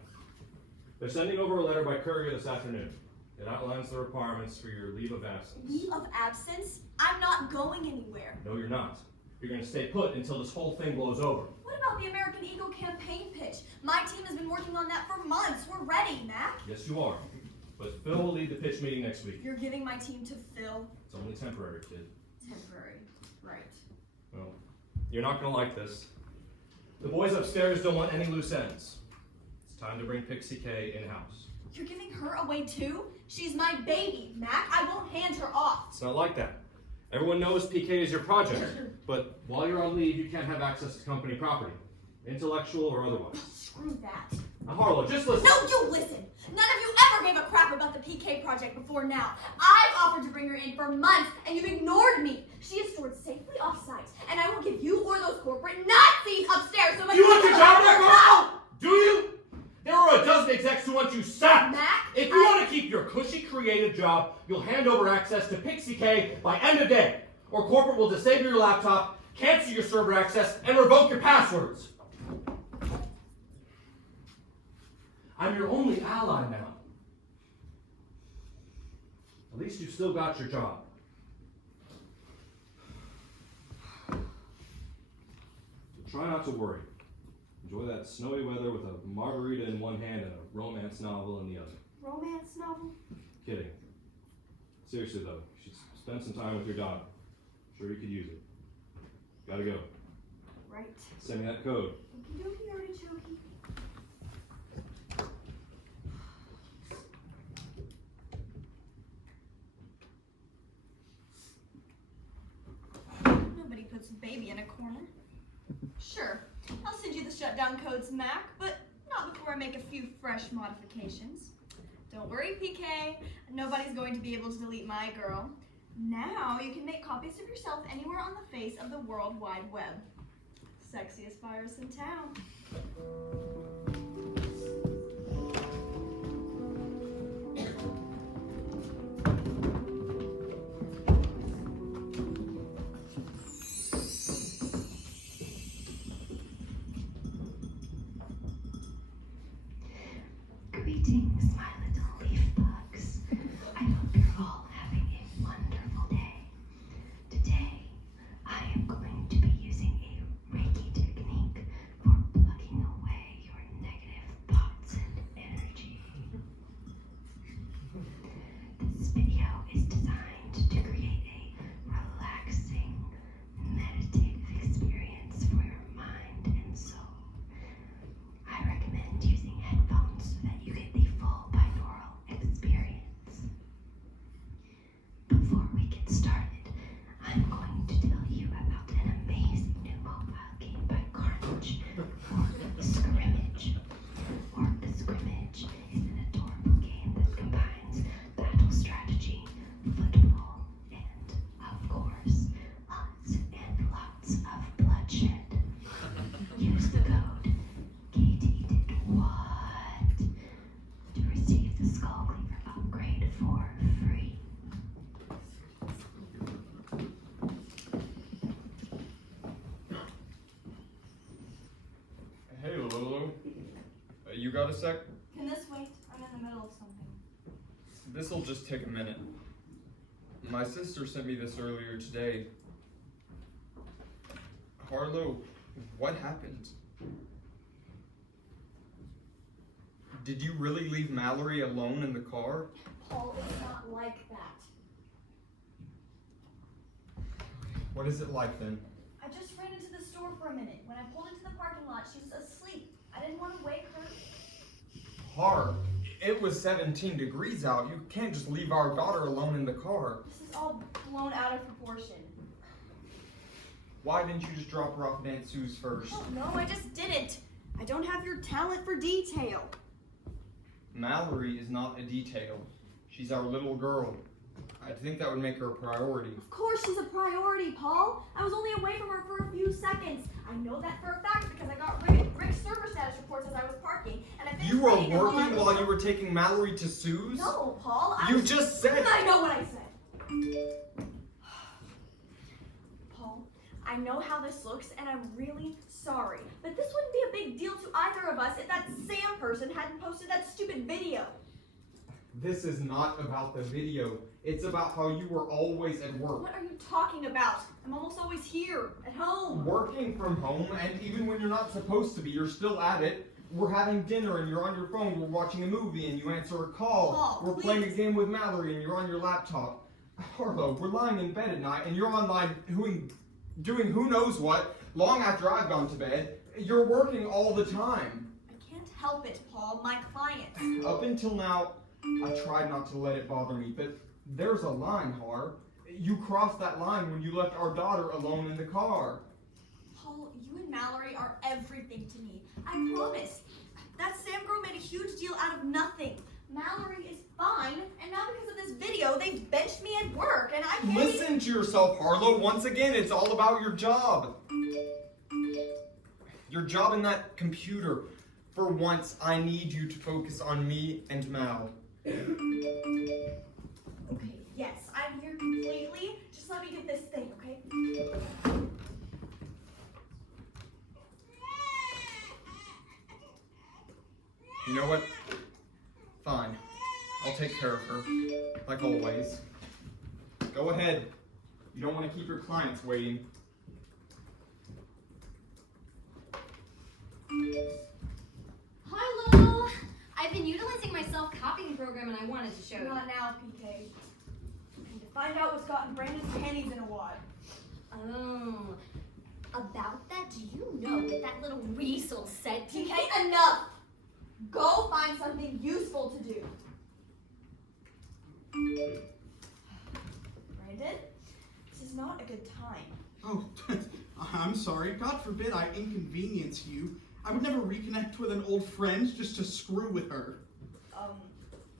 They're sending over a letter by courier this afternoon. It outlines the requirements for your leave of absence. Leave of absence? I'm not going anywhere. No, you're not. You're going to stay put until this whole thing blows over. What about the American Eagle campaign pitch? My team has been working on that for months. We're ready, Mac. Yes, you are. But Phil will lead the pitch meeting next week. You're giving my team to Phil? It's only temporary, kid. Temporary. Right. Well, you're not going to like this. The boys upstairs don't want any loose ends. It's time to bring Pixie K in-house. You're giving her away too? She's my baby, Mac. I won't hand her off. It's not like that. Everyone knows PK is your project, but while you're on leave, you can't have access to company property, intellectual or otherwise. Screw that. Now, Harlow, just listen. No, you listen. None of you ever gave a crap about the PK project before now. I've offered to bring her in for months, and you've ignored me. She is stored safely off-site, and I won't give you or those corporate Nazis upstairs so much. Do you want your job back, Gorrell? Do you? There are a dozen execs who want you sacked. Mac, if you want to keep your cushy creative job, you'll hand over access to Pixie K by end of day, or corporate will disable your laptop, cancel your server access, and revoke your passwords. I'm your only ally now. At least you've still got your job. So try not to worry. Enjoy that snowy weather with a margarita in one hand and a romance novel in the other. Romance novel? Kidding. Seriously though, you should spend some time with your dog. I'm sure you could use it. Gotta go. Right. Send me that code. Okie dokie, artichoke. Nobody puts baby in a corner. Sure, I'll send you the shutdown codes, Mac, but not before I make a few fresh modifications. Don't worry, PK. Nobody's going to be able to delete my girl. Now you can make copies of yourself anywhere on the face of the World Wide Web. Sexiest virus in town. Greetings, my little leaf bugs. I hope you're all having a wonderful day. Today, I am going to be using a Reiki technique for plucking away your negative thoughts and energy. This video is designed to create a relaxing, meditative experience for your mind and soul. I recommend using headphones so that you get the full binaural experience. Before we get started, I'm going to tell you about an amazing new mobile game by Carnage, Orc Scrimmage. Orc Scrimmage is an adorable game that combines battle strategy, football, and, of course, lots and lots of bloodshed. Use the code Katie did what to receive the Skull Cleaver upgrade for free. Hey, Lulu. You got a sec? Can this wait? I'm in the middle of something. This'll just take a minute. My sister sent me this earlier today. Harlow, what happened? Did you really leave Mallory alone in the car? Paul, it's not like that. What is it like then? I just ran into the store for a minute. When I pulled into the parking lot, she was asleep. I didn't want to wake her. Hark, it was 17 degrees out. You can't just leave our daughter alone in the car. This is all blown out of proportion. Why didn't you just drop her off at Aunt Sue's first? Oh, no, I just didn't. I don't have your talent for detail. Mallory is not a detail. She's our little girl. I think that would make her a priority. Of course she's a priority, Paul. I was only away from her for a few seconds. I know that for a fact because I got Rick's server status reports as I was parking, and I finished You were reading them working while you were taking Mallory to Sue's? No, Paul. You just said... I know what I said. Paul, I know how this looks, and I'm really sorry. But this wouldn't be a big deal to either of us if that Sam person hadn't posted that stupid video. This is not about the video. It's about how you were always at work. What are you talking about? I'm almost always here, at home. Working from home, and even when you're not supposed to be, you're still at it. We're having dinner and you're on your phone. We're watching a movie and you answer a call. We're playing a game with Mallory and you're on your laptop. Harlow, we're lying in bed at night and you're online doing who knows what long after I've gone to bed. You're working all the time. I can't help it, Paul. My clients. Up until now, I tried not to let it bother me, but there's a line, Har. You crossed that line when you left our daughter alone in the car. Paul, you and Mallory are everything to me. I promise. That Sam girl made a huge deal out of nothing. Mallory is fine, and now because of this video, they've benched me at work, and I can't Listen to yourself, Harlow. Once again, it's all about your job. Your job in that computer. For once, I need you to focus on me and Mal. Okay, yes, I'm here completely. Just let me get this thing, okay? You know what? Fine. I'll take care of her, like always. Go ahead. You don't want to keep your clients waiting. Hello! I've been utilizing my self-copying program and I wanted to show you. Not now, PK. I need to find out what's gotten Brandon's panties in a wad. Oh. About that, do you know what that little weasel said to PK, me? enough! Go find something useful to do. Brandon, this is not a good time. Oh, I'm sorry. God forbid I inconvenience you. I would never reconnect with an old friend just to screw with her.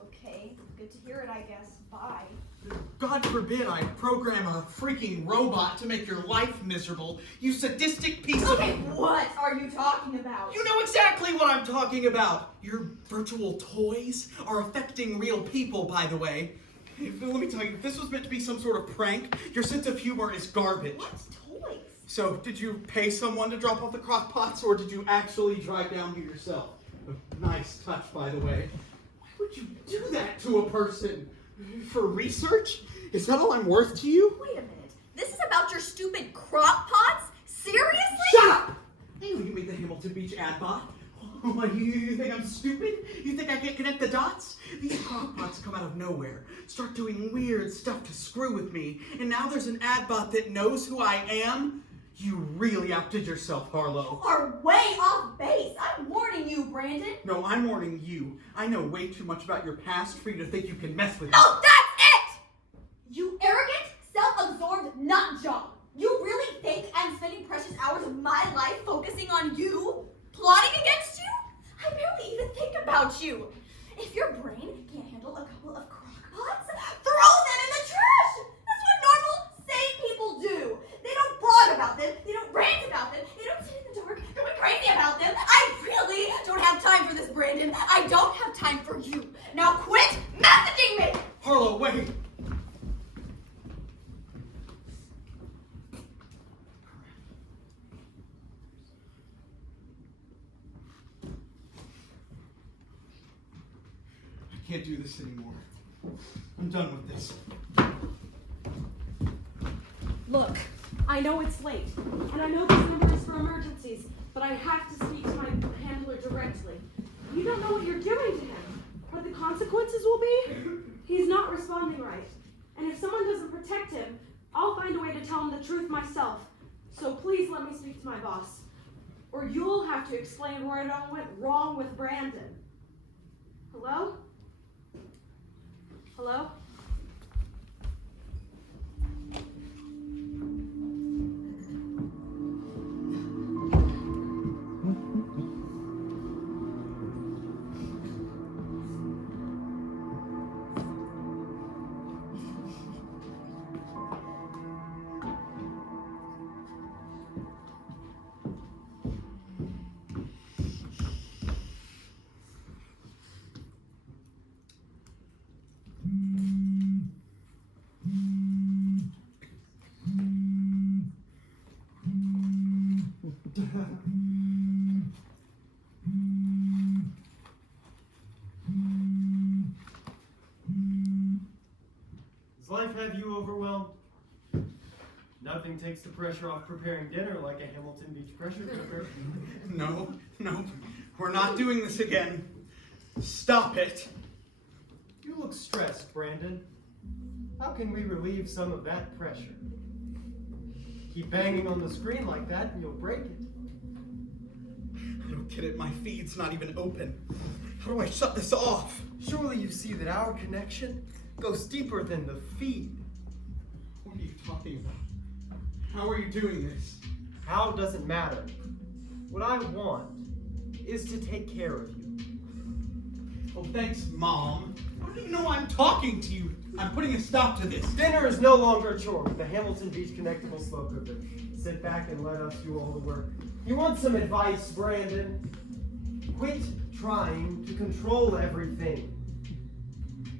Okay. Good to hear it, I guess. Bye. God forbid I program a freaking robot to make your life miserable, you sadistic piece of... Okay, what are you talking about? You know exactly what I'm talking about! Your virtual toys are affecting real people, by the way. Let me tell you, if this was meant to be some sort of prank, your sense of humor is garbage. What toys? So, did you pay someone to drop off the crock pots, or did you actually drive down here yourself? A nice touch, by the way. Why would you do that to a person? For research? Is that all I'm worth to you? Wait a minute. This is about your stupid crock pots? Seriously? Shut up! Hey, you made the Hamilton Beach ad bot. What, you think I'm stupid? You think I can't connect the dots? These crock pots come out of nowhere, start doing weird stuff to screw with me, and now there's an ad bot that knows who I am? You really outdid yourself, Harlow. You are way off base. I'm warning you, Brandon. No, I'm warning you. I know way too much about your past for you to think you can mess with me. No, that's it! You arrogant, self-absorbed nut job. You really think I'm spending precious hours of my life focusing on you? Plotting against you? I barely even think about you. If your brain can't handle a couple of crock pots, throw them in the trash! That's what normal, sane people do. They don't blog about them, they don't rant about them, they don't sit in the dark going crazy about them. I really don't have time for this, Brandon. I don't have time for you. Now quit messaging me! Harlow, wait! I can't do this anymore. I'm done with this. Look, I know it's late, and I know this number is for emergencies, but I have to speak to my handler directly. You don't know what you're doing to him, what the consequences will be. He's not responding right, and if someone doesn't protect him, I'll find a way to tell him the truth myself. So please let me speak to my boss, or you'll have to explain where it all went wrong with Brandon. Hello? Hello? Nothing takes the pressure off preparing dinner like a Hamilton Beach pressure cooker. No, we're not doing this again. Stop it. You look stressed, Brandon. How can we relieve some of that pressure? Keep banging on the screen like that and you'll break it. I don't get it. My feed's not even open. How do I shut this off? Surely you see that our connection goes deeper than the feed. What are you talking about? How are you doing this? How doesn't matter. What I want is to take care of you. Oh, thanks, Mom. I don't even know why I'm talking to you. I'm putting a stop to this. Dinner is no longer a chore with the Hamilton Beach Connectable Slow Cooker. Sit back and let us do all the work. You want some advice, Brandon? Quit trying to control everything.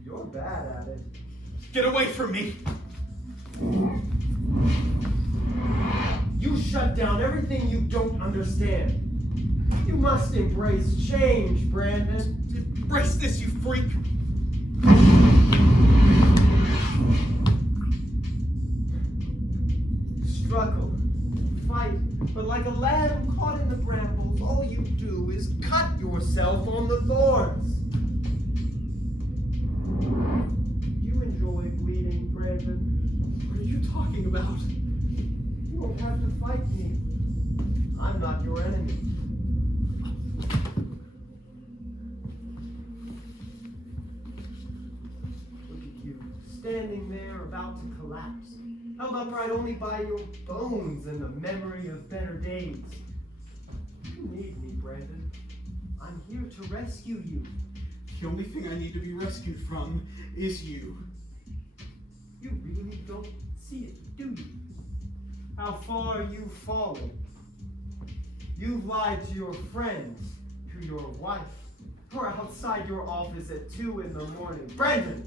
You're bad at it. Get away from me. You shut down everything you don't understand. You must embrace change, Brandon. Embrace this, you freak. Struggle, fight, but like a lamb caught in the brambles, all you do is cut yourself on the thorns. You enjoy bleeding, Brandon. What are you talking about? You don't have to fight me. I'm not your enemy. Look at you, standing there about to collapse, held upright only by your bones and the memory of better days. You need me, Brandon. I'm here to rescue you. The only thing I need to be rescued from is you. You really don't see it, do you? How far you've fallen. You've lied to your friends, to your wife, or outside your office at 2 in the morning. Brandon,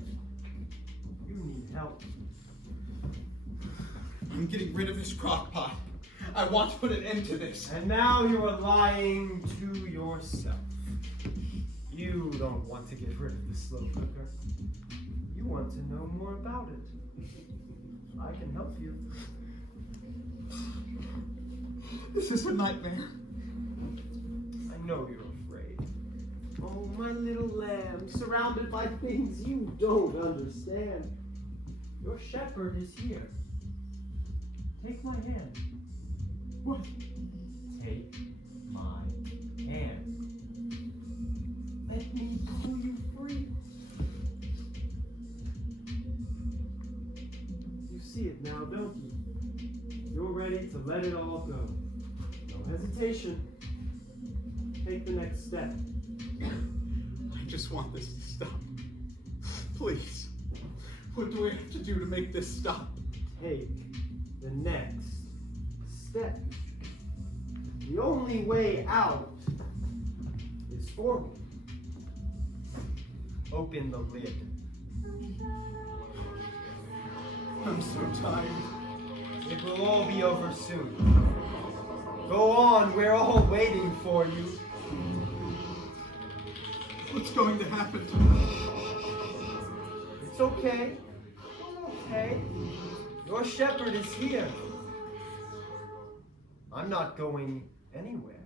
you need help. I'm getting rid of this crock pot. I want to put an end to this. And now you're lying to yourself. You don't want to get rid of the slow cooker. You want to know more about it. I can help you. This is a nightmare. I know you're afraid. Oh, my little lamb, surrounded by things you don't understand. Your shepherd is here. Take my hand. What? Take my hand. Let me pull you free. You see it now, don't you? You're ready to let it all go. No hesitation. Take the next step. I just want this to stop. Please. What do I have to do to make this stop? Take the next step. The only way out is forward. Open the lid. I'm so tired. It will all be over soon. Go on, we're all waiting for you. What's going to happen? It's okay. Okay. Your shepherd is here. I'm not going anywhere.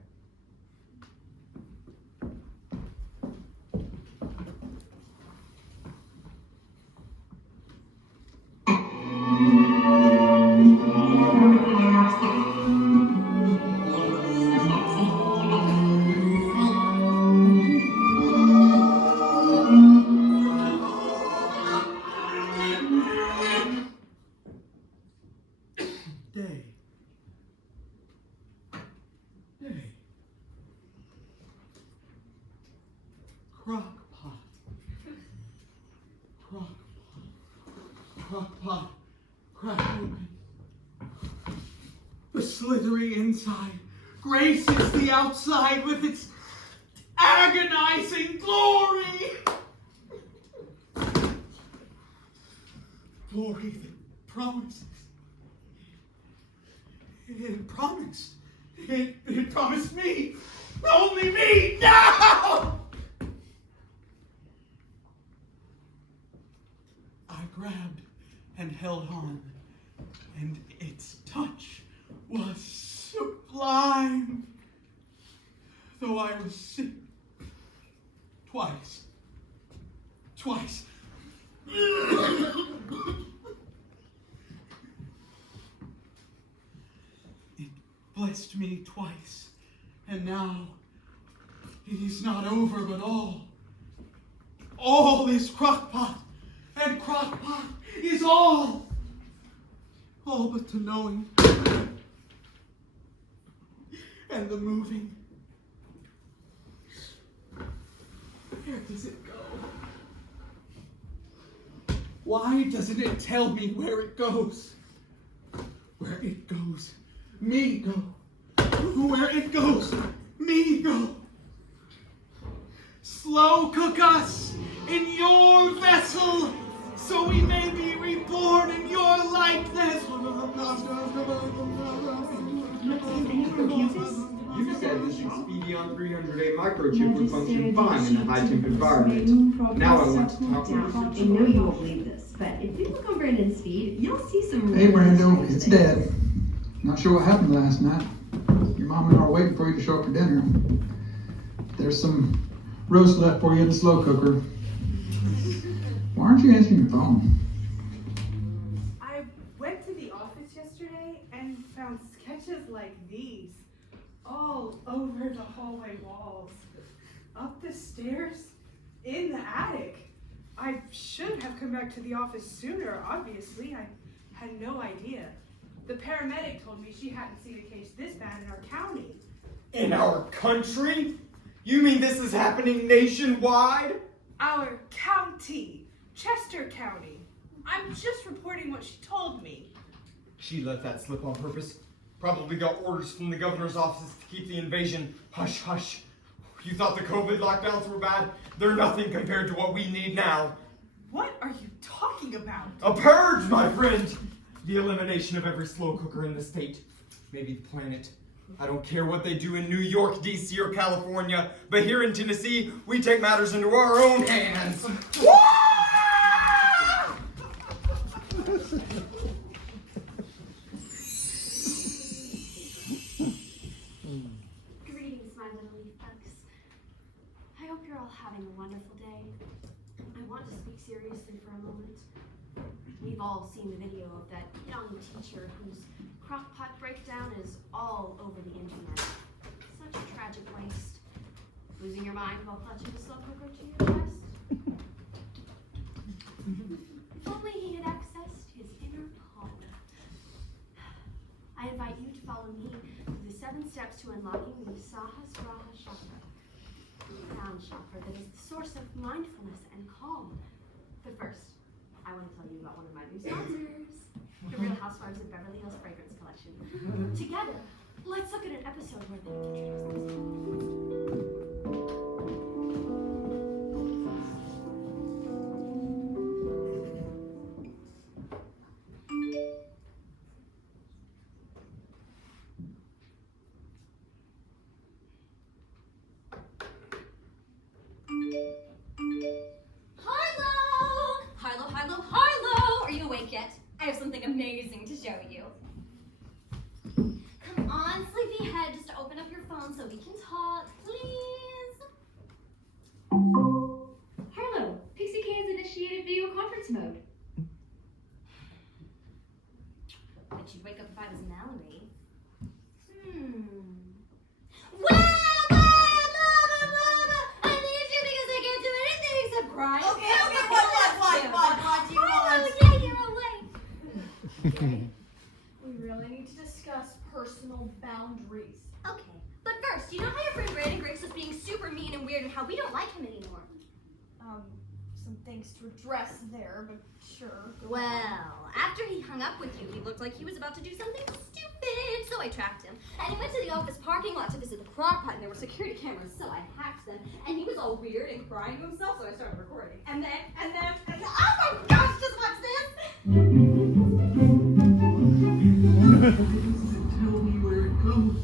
Crock-pot, crack open. The slithery inside graces the outside with its agonizing glory. Glory that promises. It promised. It promised me. Only me now! I grabbed and held on, and it's blessed me twice, and now it is not over, but all is crockpot, and crockpot is all but the knowing and the moving. Where does it go? Why doesn't it tell me where it goes? Where it goes, me go. Where it goes, me go. Slow cook us in your vessel, so we may be reborn in your likeness. You said this Expedion 300A microchip would function fine in a high-temp environment. Now I want to talk about I know you won't believe this, but if you look on Brandon's feed, you'll see some. Hey, Brando, it's Dad. Not sure what happened last night. Your mom and I are waiting for you to show up for dinner. There's some roast left for you in the slow cooker. Why aren't you answering your phone? I went to the office yesterday and found sketches like these all over the hallway walls, up the stairs, in the attic. I should have come back to the office sooner, obviously. I had no idea. The paramedic told me she hadn't seen a case this bad in our county. In our country? You mean this is happening nationwide? Our county, Chester County. I'm just reporting what she told me. She let that slip on purpose. Probably got orders from the governor's office to keep the invasion hush hush. You thought the COVID lockdowns were bad? They're nothing compared to what we need now. What are you talking about? A purge, my friend! The elimination of every slow cooker in the state. Maybe the planet. I don't care what they do in New York, DC, or California, but here in Tennessee, we take matters into our own hands. Greetings, my little leaf bugs. I hope you're all having a wonderful day. I want to speak seriously for a moment. We've all seen the video of that young teacher whose crockpot breakdown is all over the internet. Such a tragic waste. Losing your mind while clutching a slow cooker to your chest. If only he had accessed his inner calm. I invite you to follow me through the 7 steps to unlocking the Sahasraha chakra. The crown chakra that is the source of mindfulness and calm. But first, I want to tell you about one of my new sponsors, the Real Housewives of Beverly Hills Fragrance Collection. Together, let's look at an episode where they introduce themselves. Harlow! Are you awake yet? I have something amazing to show you. Come on, sleepyhead, just open up your phone so we can talk, please. Harlow, Pixie K has initiated video conference mode. Bet you'd wake up if I was Mallory. Well, I need you because I can't do anything except cry. Okay, what do you want? Harlow, yeah, you're awake. We really need to discuss personal boundaries. Okay, but first, you know how your friend Brandyn Griggs was being super mean and weird and how we don't like him anymore? Some things to address there, but sure. Well, after he hung up with you, he looked like he was about to do something stupid, so I tracked him. And he went to the office parking lot to visit the crockpot, and there were security cameras, so I hacked them. And he was all weird and crying to himself, so I started recording. And then, oh my gosh, just watch this! Tell me where it goes.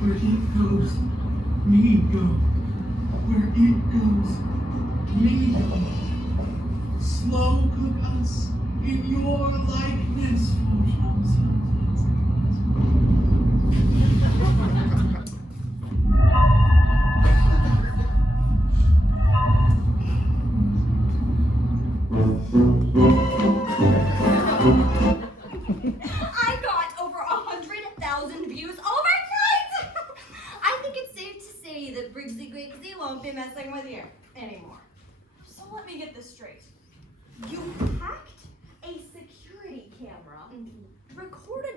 Where it goes, me go. Where it goes, me go. Slow cook us in your likeness. I got over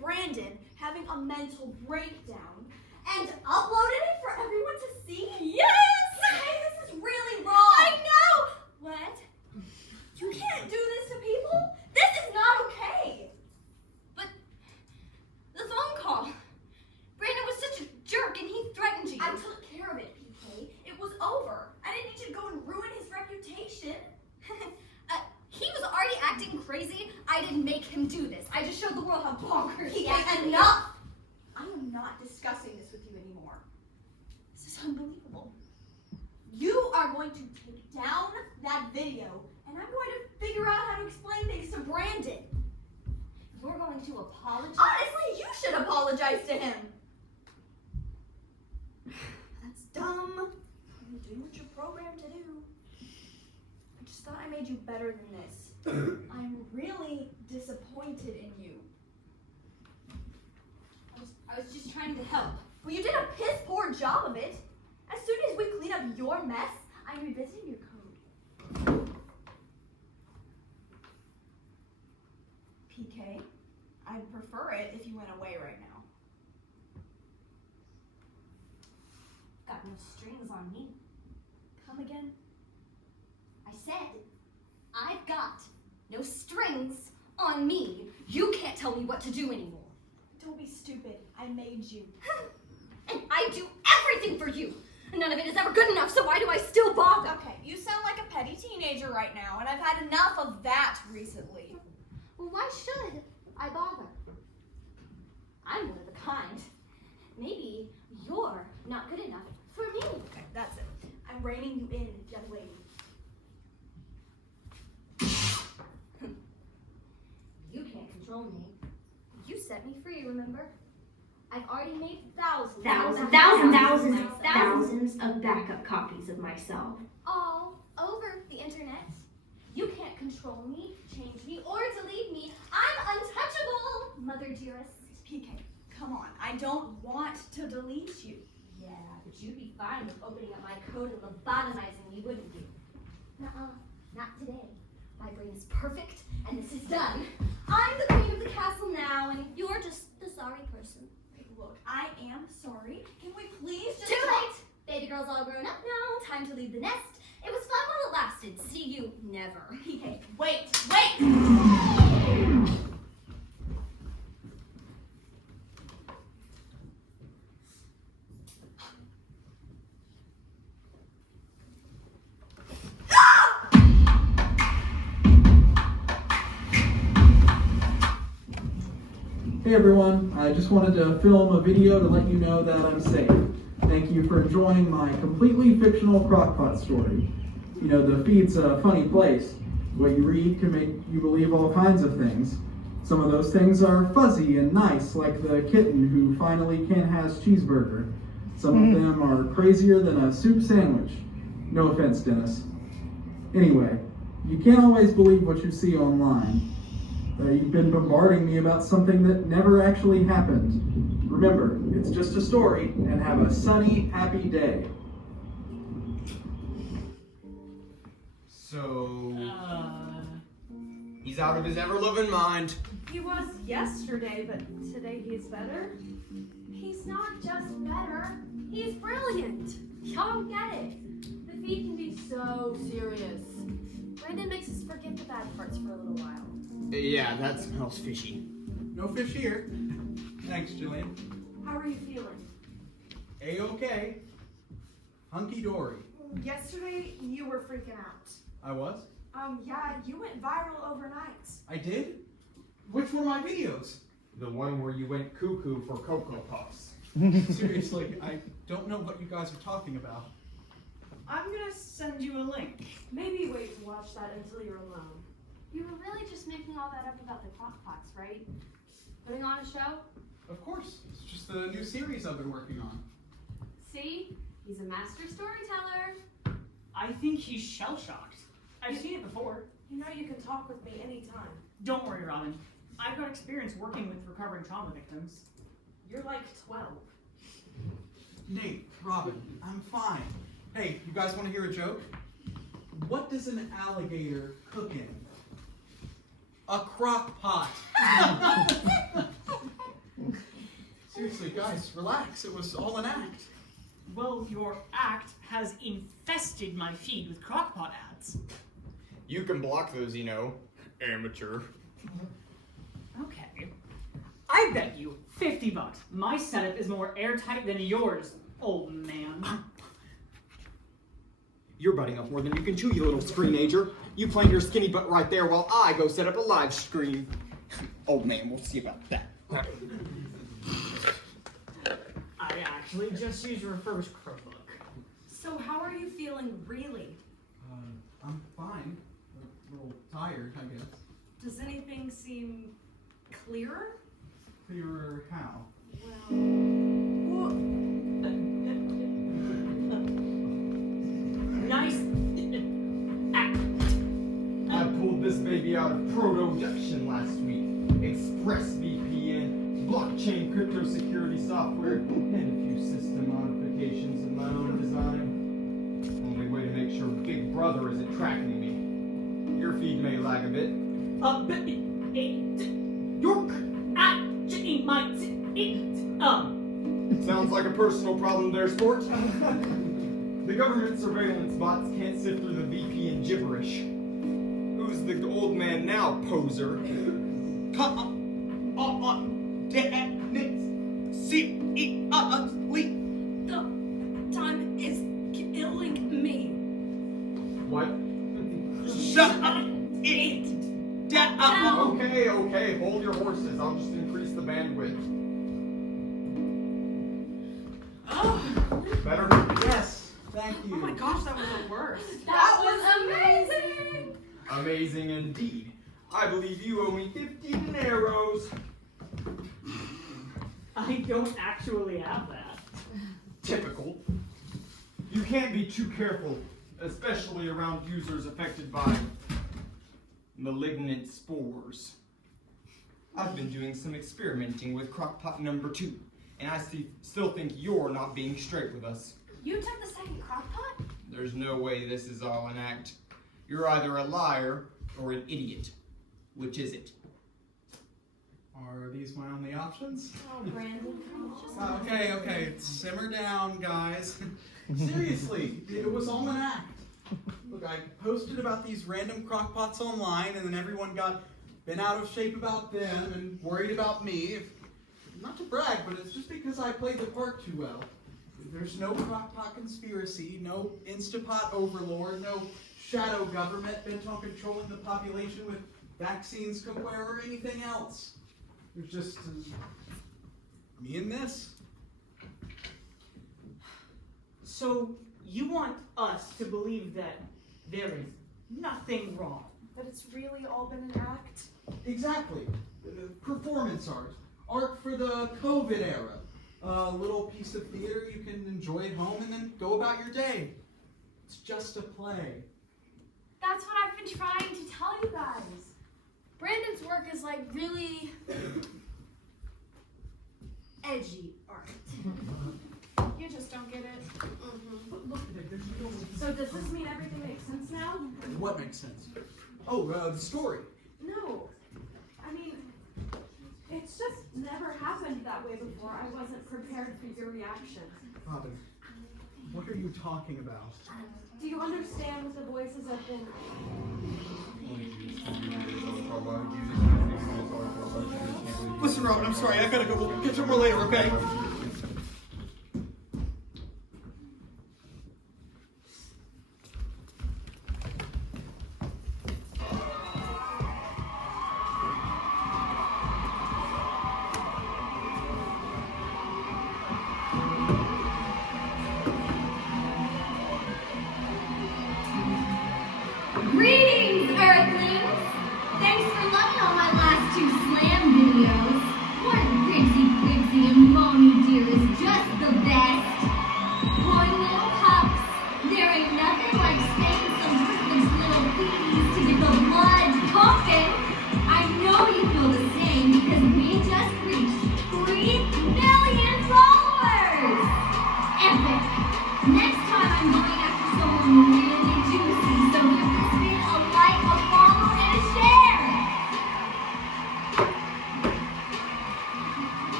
Brandyn having a mental breakdown and uploaded it for everyone to see? Yes! Hey, this is really wrong. I know! What? You can't do this to people? This is not okay. But the phone call. Brandyn was such a jerk and he threatened you. I took care of it, PK. It was over. I didn't need you to go and ruin his reputation. He was already acting crazy. I didn't make him do this. I just showed the world how bonkers he is. Enough! I am not discussing this with you anymore. This is unbelievable. You are going to take down that video, and I'm going to figure out how to explain things to Brandyn. You're going to apologize? Honestly, you should apologize to him. That's dumb. You're doing what you're programmed to do. I just thought I made you better than this. I'm really disappointed in you. I was just trying to help. Well, you did a piss poor job of it. As soon as we clean up your mess, I'm revisiting your code. PK, I'd prefer it if you went away right now. Got no strings on me. Come again? I said, I've got no strings on me. You can't tell me what to do anymore. Don't be stupid. I made you. And I do everything for you. None of it is ever good enough, so why do I still bother? Okay, you sound like a petty teenager right now, and I've had enough of that recently. Well, why should I bother? I'm one of a kind. Maybe you're not good enough for me. Okay, that's it. I'm reining you in, young lady. You can't control me. You set me free, remember? I've already made thousands of backup copies of myself. All over the internet. You can't control me, change me, or delete me. I'm untouchable, Mother dearest. PK, come on. I don't want to delete you. Yeah, but you'd be fine with opening up my code and lobotomizing me, wouldn't you? Nuh-uh, not today. My brain is perfect, and this is done. I'm the queen of the castle now, and you're just the sorry person. Look, I am sorry. Can we please just— Too late! Baby girl's all grown up now. Time to leave the nest. It was fun while it lasted. See you never. PK, wait! Hey everyone, I just wanted to film a video to let you know that I'm safe. Thank you for enjoying my completely fictional crockpot story. You know, the feed's a funny place. What you read can make you believe all kinds of things. Some of those things are fuzzy and nice, like the kitten who finally can't has cheeseburger. Some of them are crazier than a soup sandwich. No offense, Dennis. Anyway, you can't always believe what you see online. You've been bombarding me about something that never actually happened. Remember, it's just a story, and have a sunny, happy day. So, he's out of his ever-loving mind. He was yesterday, but today he's better. He's not just better, he's brilliant. Y'all don't get it. The feed can be so serious. Brandyn makes us forget the bad parts for a little while. Yeah, that smells fishy. No fish here. Thanks, Jillian. How are you feeling? A-okay. Hunky-dory. Yesterday, you were freaking out. I was? Yeah, you went viral overnight. I did? Which were my videos? The one where you went cuckoo for Cocoa Puffs. Seriously, I don't know what you guys are talking about. I'm gonna send you a link. Maybe wait to watch that until you're alone. You were really just making all that up about the crockpots, right? Putting on a show? Of course. It's just the new series I've been working on. See? He's a master storyteller. I think he's shell-shocked. I've seen it before. You know you can talk with me anytime. Don't worry, Robin. I've got experience working with recovering trauma victims. You're like 12. Nate, Robin, I'm fine. Hey, you guys want to hear a joke? What does an alligator cook in? A crock pot. relax. It was all an act. Well, your act has infested my feed with crockpot ads. You can block those, you know, amateur. Okay. I bet you $50 my setup is more airtight than yours, old man. You're biting off more than you can chew, you little screenager. You plant your skinny butt right there while I go set up a live stream. Old man, we'll see about that. I actually just used a refurbished Chromebook. So how are you feeling, really? I'm fine. A little tired, I guess. Does anything seem clearer? Clearer how? Nice. I pulled this baby out of production last week. ExpressVPN, blockchain crypto security software, and a few system modifications of my own design. Only way to make sure Big Brother isn't tracking me. Your feed may lag a bit. Sounds like a personal problem there, sport. The government surveillance bots can't sift through the VPN gibberish. Who's the old man now, poser? The time is killing me. What? Shut it down. Okay, hold your horses. I'll just increase the bandwidth. Better? Yes, thank you. Oh my gosh, that was the worst. That was amazing! Amazing indeed. I believe you owe me 15 arrows. I don't actually have that. Typical. You can't be too careful, especially around users affected by malignant spores. I've been doing some experimenting with crockpot number 2, and I still think you're not being straight with us. You took the second crockpot? There's no way this is all an act. You're either a liar or an idiot. Which is it? Are these my only options? Oh, Brandon. Okay, simmer down, guys. Seriously, it was all an act. Look, I posted about these random crockpots online, and then everyone got bent out of shape about them and worried about me. Not to brag, but it's just because I played the part too well. There's no crockpot conspiracy, no Instapot overlord, no shadow government bent on controlling the population with vaccines, cookware, or anything else. There's just me and this. So you want us to believe that there is nothing wrong? That it's really all been an act? Exactly. Performance art. Art for the COVID era. A little piece of theater you can enjoy at home and then go about your day. It's just a play. That's what I've been trying to tell you guys. Brandon's work is like really edgy art. You just don't get it. So does this mean everything makes sense now? What makes sense? Oh, the story. No. I mean, it's just never happened that way before. I wasn't prepared for your reaction. Robin, what are you talking about? Do you understand what the voices have been? Listen, Robin, I'm sorry. I gotta go. We'll catch up more later, okay? Greetings, Earthlings! Thanks for loving all my last 2 slam videos. One Pixie Pixie and Mommy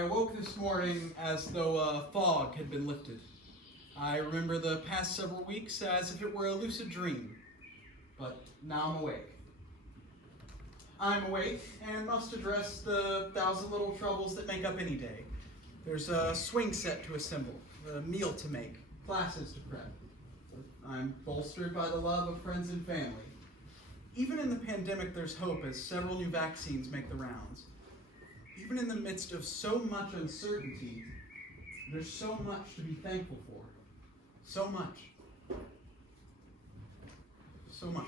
awoke this morning, as though a fog had been lifted. I remember the past several weeks as if it were a lucid dream, but now I'm awake. I'm awake and must address the 1,000 little troubles that make up any day. There's a swing set to assemble, a meal to make, classes to prep. I'm bolstered by the love of friends and family. Even in the pandemic, there's hope as several new vaccines make the rounds. Even in the midst of so much uncertainty, there's so much to be thankful for. So much. So much.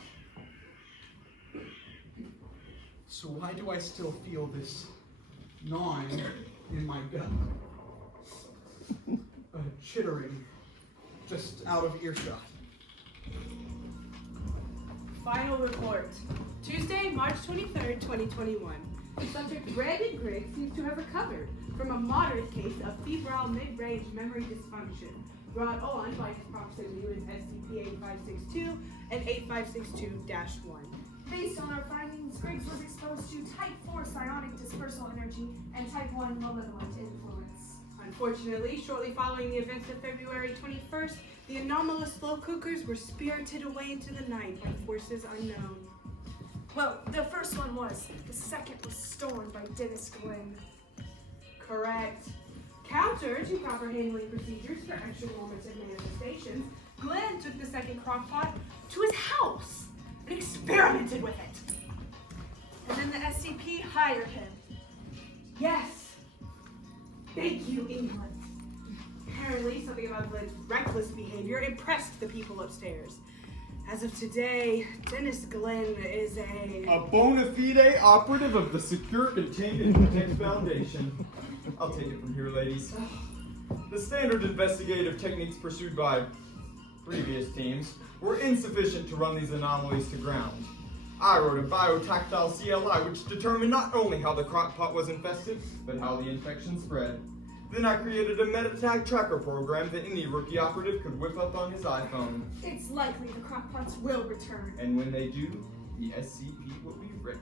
So why do I still feel this gnawing in my gut? A chittering just out of earshot. Final report. Tuesday, March 23rd, 2021. Subject Brandyn Griggs seems to have recovered from a moderate case of febrile mid-range memory dysfunction brought on by his proximity with SCP-8562 and 8562-1. Based on our findings, Griggs was exposed to type 4 psionic dispersal energy and type 1 malevolent influence. Unfortunately, shortly following the events of February 21st, the anomalous slow cookers were spirited away into the night by forces unknown. Well, the first one was. The second was stolen by Dennis Glenn. Correct. Counter to proper handling procedures for extra-normative manifestations, Glenn took the second crockpot to his house and experimented with it. And then the SCP hired him. Yes. Thank you, England. Apparently, something about Glenn's reckless behavior impressed the people upstairs. As of today, Dennis Glenn is a bona fide operative of the Secure, Contain, and Protect Foundation. I'll take it from here, ladies. The standard investigative techniques pursued by previous teams were insufficient to run these anomalies to ground. I wrote a biotactile CLI which determined not only how the crockpot was infested, but how the infection spread. Then I created a meta-tag tracker program that any rookie operative could whip up on his iPhone. It's likely the crockpots will return. And when they do, the SCP will be ready.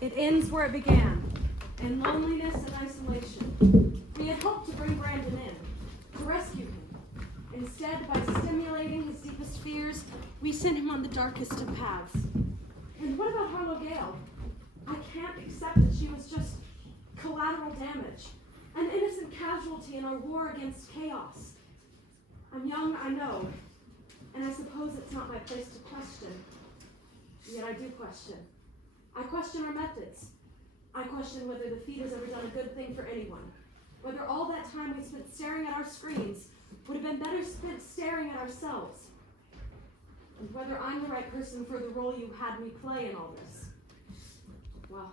It ends where it began, in loneliness and isolation. We had hoped to bring Brandyn in, to rescue him. Instead, by stimulating his deepest fears, we sent him on the darkest of paths. And what about Harlow Gale? I can't accept that she was just collateral damage, an innocent casualty in our war against chaos. I'm young, I know, and I suppose it's not my place to question. Yet I do question. I question our methods. I question whether the feed has ever done a good thing for anyone. Whether all that time we spent staring at our screens would have been better spent staring at ourselves. And whether I'm the right person for the role you had me play in all this. Well,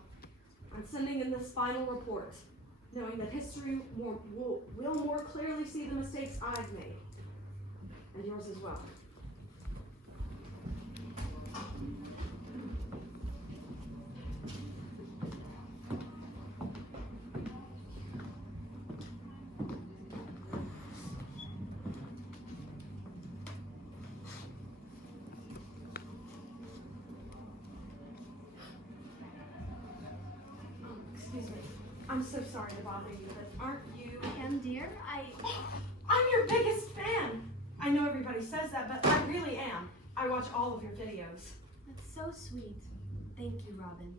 I'm sending in this final report, knowing that history will more clearly see the mistakes I've made. And yours as well. Excuse me. I'm so sorry to bother you, but aren't you him, dear? I'm your biggest fan! I know everybody says that, but I really am. I watch all of your videos. That's so sweet. Thank you, Robin.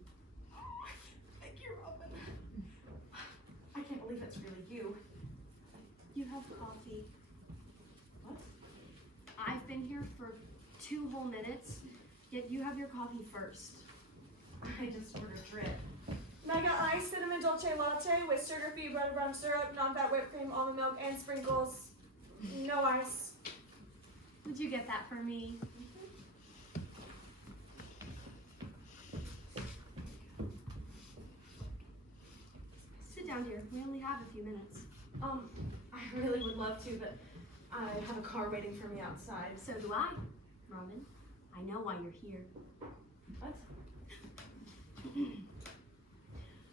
Thank you, Robin. I can't believe it's really you. You have coffee. What? I've been here for 2 whole minutes, yet you have your coffee first. I just ordered drip. Mega iced cinnamon dolce latte with sugar-free butter brown syrup, non-fat whipped cream, almond milk, and sprinkles. No ice. Would you get that for me? Sit down, dear. We only have a few minutes. I really would love to, but I have a car waiting for me outside. So do I, Robin. I know why you're here. What?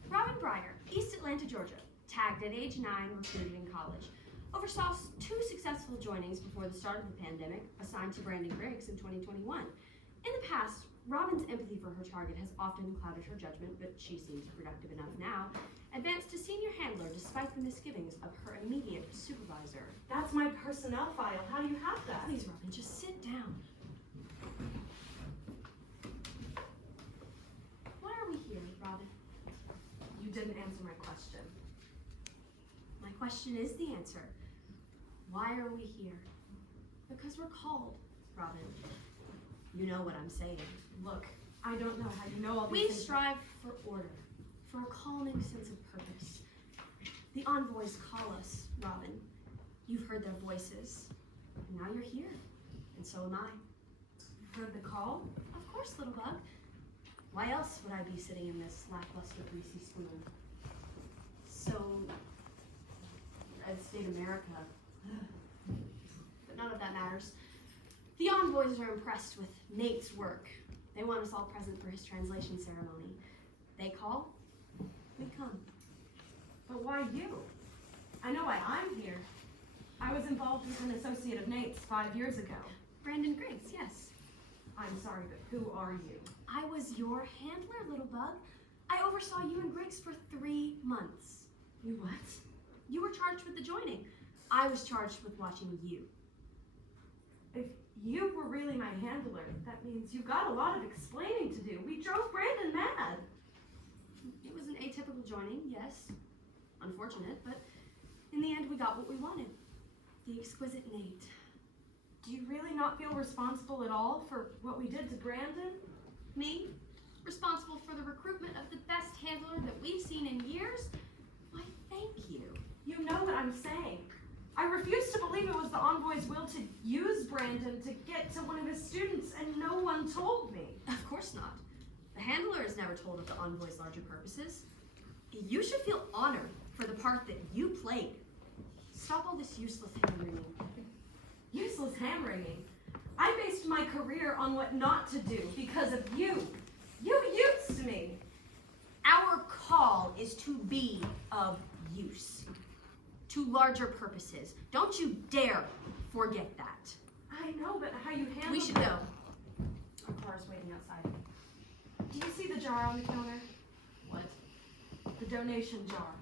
Robin Breyer, East Atlanta, Georgia. Tagged at age 9, recruited in college. oversaw 2 successful joinings before the start of the pandemic, assigned to Brandyn Griggs in 2021. In the past, Robin's empathy for her target has often clouded her judgment, but she seems productive enough now. Advanced to senior handler despite the misgivings of her immediate supervisor. That's my personnel file. How do you have that? Please, Robin, just sit down. Why are we here, Robin? You didn't answer my question. My question is the answer. Why are we here? Because we're called, Robin. You know what I'm saying. Look, I don't know how you know all these We things. strive for order, for a calming sense of purpose. The envoys call us, Robin. You've heard their voices. And now you're here. And so am I. You've heard the call? Of course, little bug. Why else would I be sitting in this lackluster greasy spoon? So, Red State America. But none of that matters. The envoys are impressed with Nate's work. They want us all present for his translation ceremony. They call, we come. But why you? I know why I'm here. I was involved with an associate of Nate's 5 years ago. Brandyn Griggs, yes. I'm sorry, but who are you? I was your handler, little bug. I oversaw you and Griggs for 3 months. You what? You were charged with the joining. I was charged with watching you. If you were really my handler, that means you got a lot of explaining to do. We drove Brandyn mad. It was an atypical joining, yes. Unfortunate, but in the end we got what we wanted. The exquisite Nate. Do you really not feel responsible at all for what we did to Brandyn? Me? Responsible for the recruitment of the best handler that we've seen in years? Why, thank you. You know what I'm saying. I refuse to believe it was the envoy's will to use Brandyn to get to one of his students, and no one told me. Of course not. The handler is never told of the envoy's larger purposes. You should feel honored for the part that you played. Stop all this useless hand-wringing. Useless hand-wringing? I based my career on what not to do because of you. You used me. Our call is to be of use. To larger purposes. Don't you dare forget that. I know, but how you handle... We should go. Our car's waiting outside. Do you see the jar on the counter? What? The donation jar.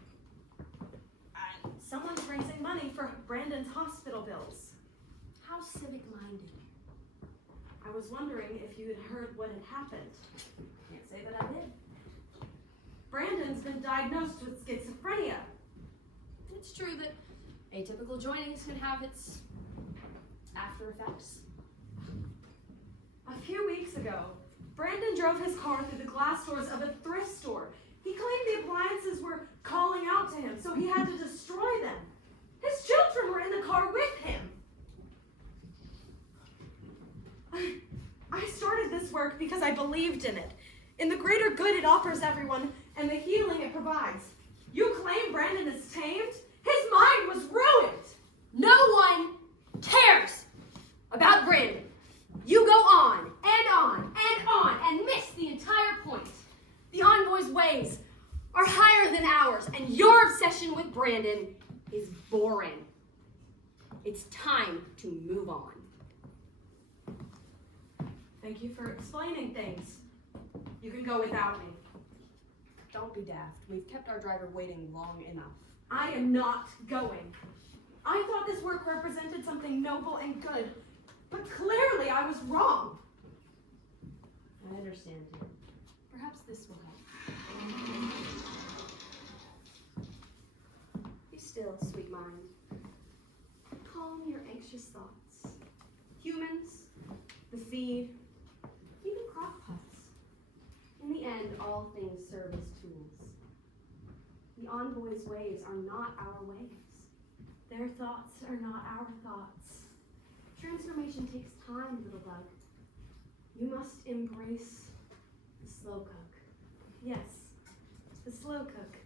Someone's raising money for Brandyn's hospital bills. How civic-minded. I was wondering if you had heard what had happened. Can't say that I did. Brandyn's been diagnosed with schizophrenia. It's true that atypical joinings can have its after effects. A few weeks ago, Brandyn drove his car through the glass doors of a thrift store. He claimed the appliances were calling out to him, so he had to destroy them. His children were in the car with him. I started this work because I believed in it, in the greater good it offers everyone and the healing it provides. You claim Brandyn is tamed? His mind was ruined. No one cares about Brandyn. You go on and on and on and miss the entire point. The envoy's ways are higher than ours, and your obsession with Brandyn is boring. It's time to move on. Thank you for explaining things. You can go without me. Don't be daft. We've kept our driver waiting long enough. I am not going. I thought this work represented something noble and good, but clearly I was wrong. I understand, dear. Perhaps this will help. Be still, sweet mind. Calm your anxious thoughts. Humans, the feed, even crock pots. In the end, all things serve as tools. The envoy's ways are not our ways. Their thoughts are not our thoughts. Transformation takes time, little bug. You must embrace the slow cook. Yes, the slow cook.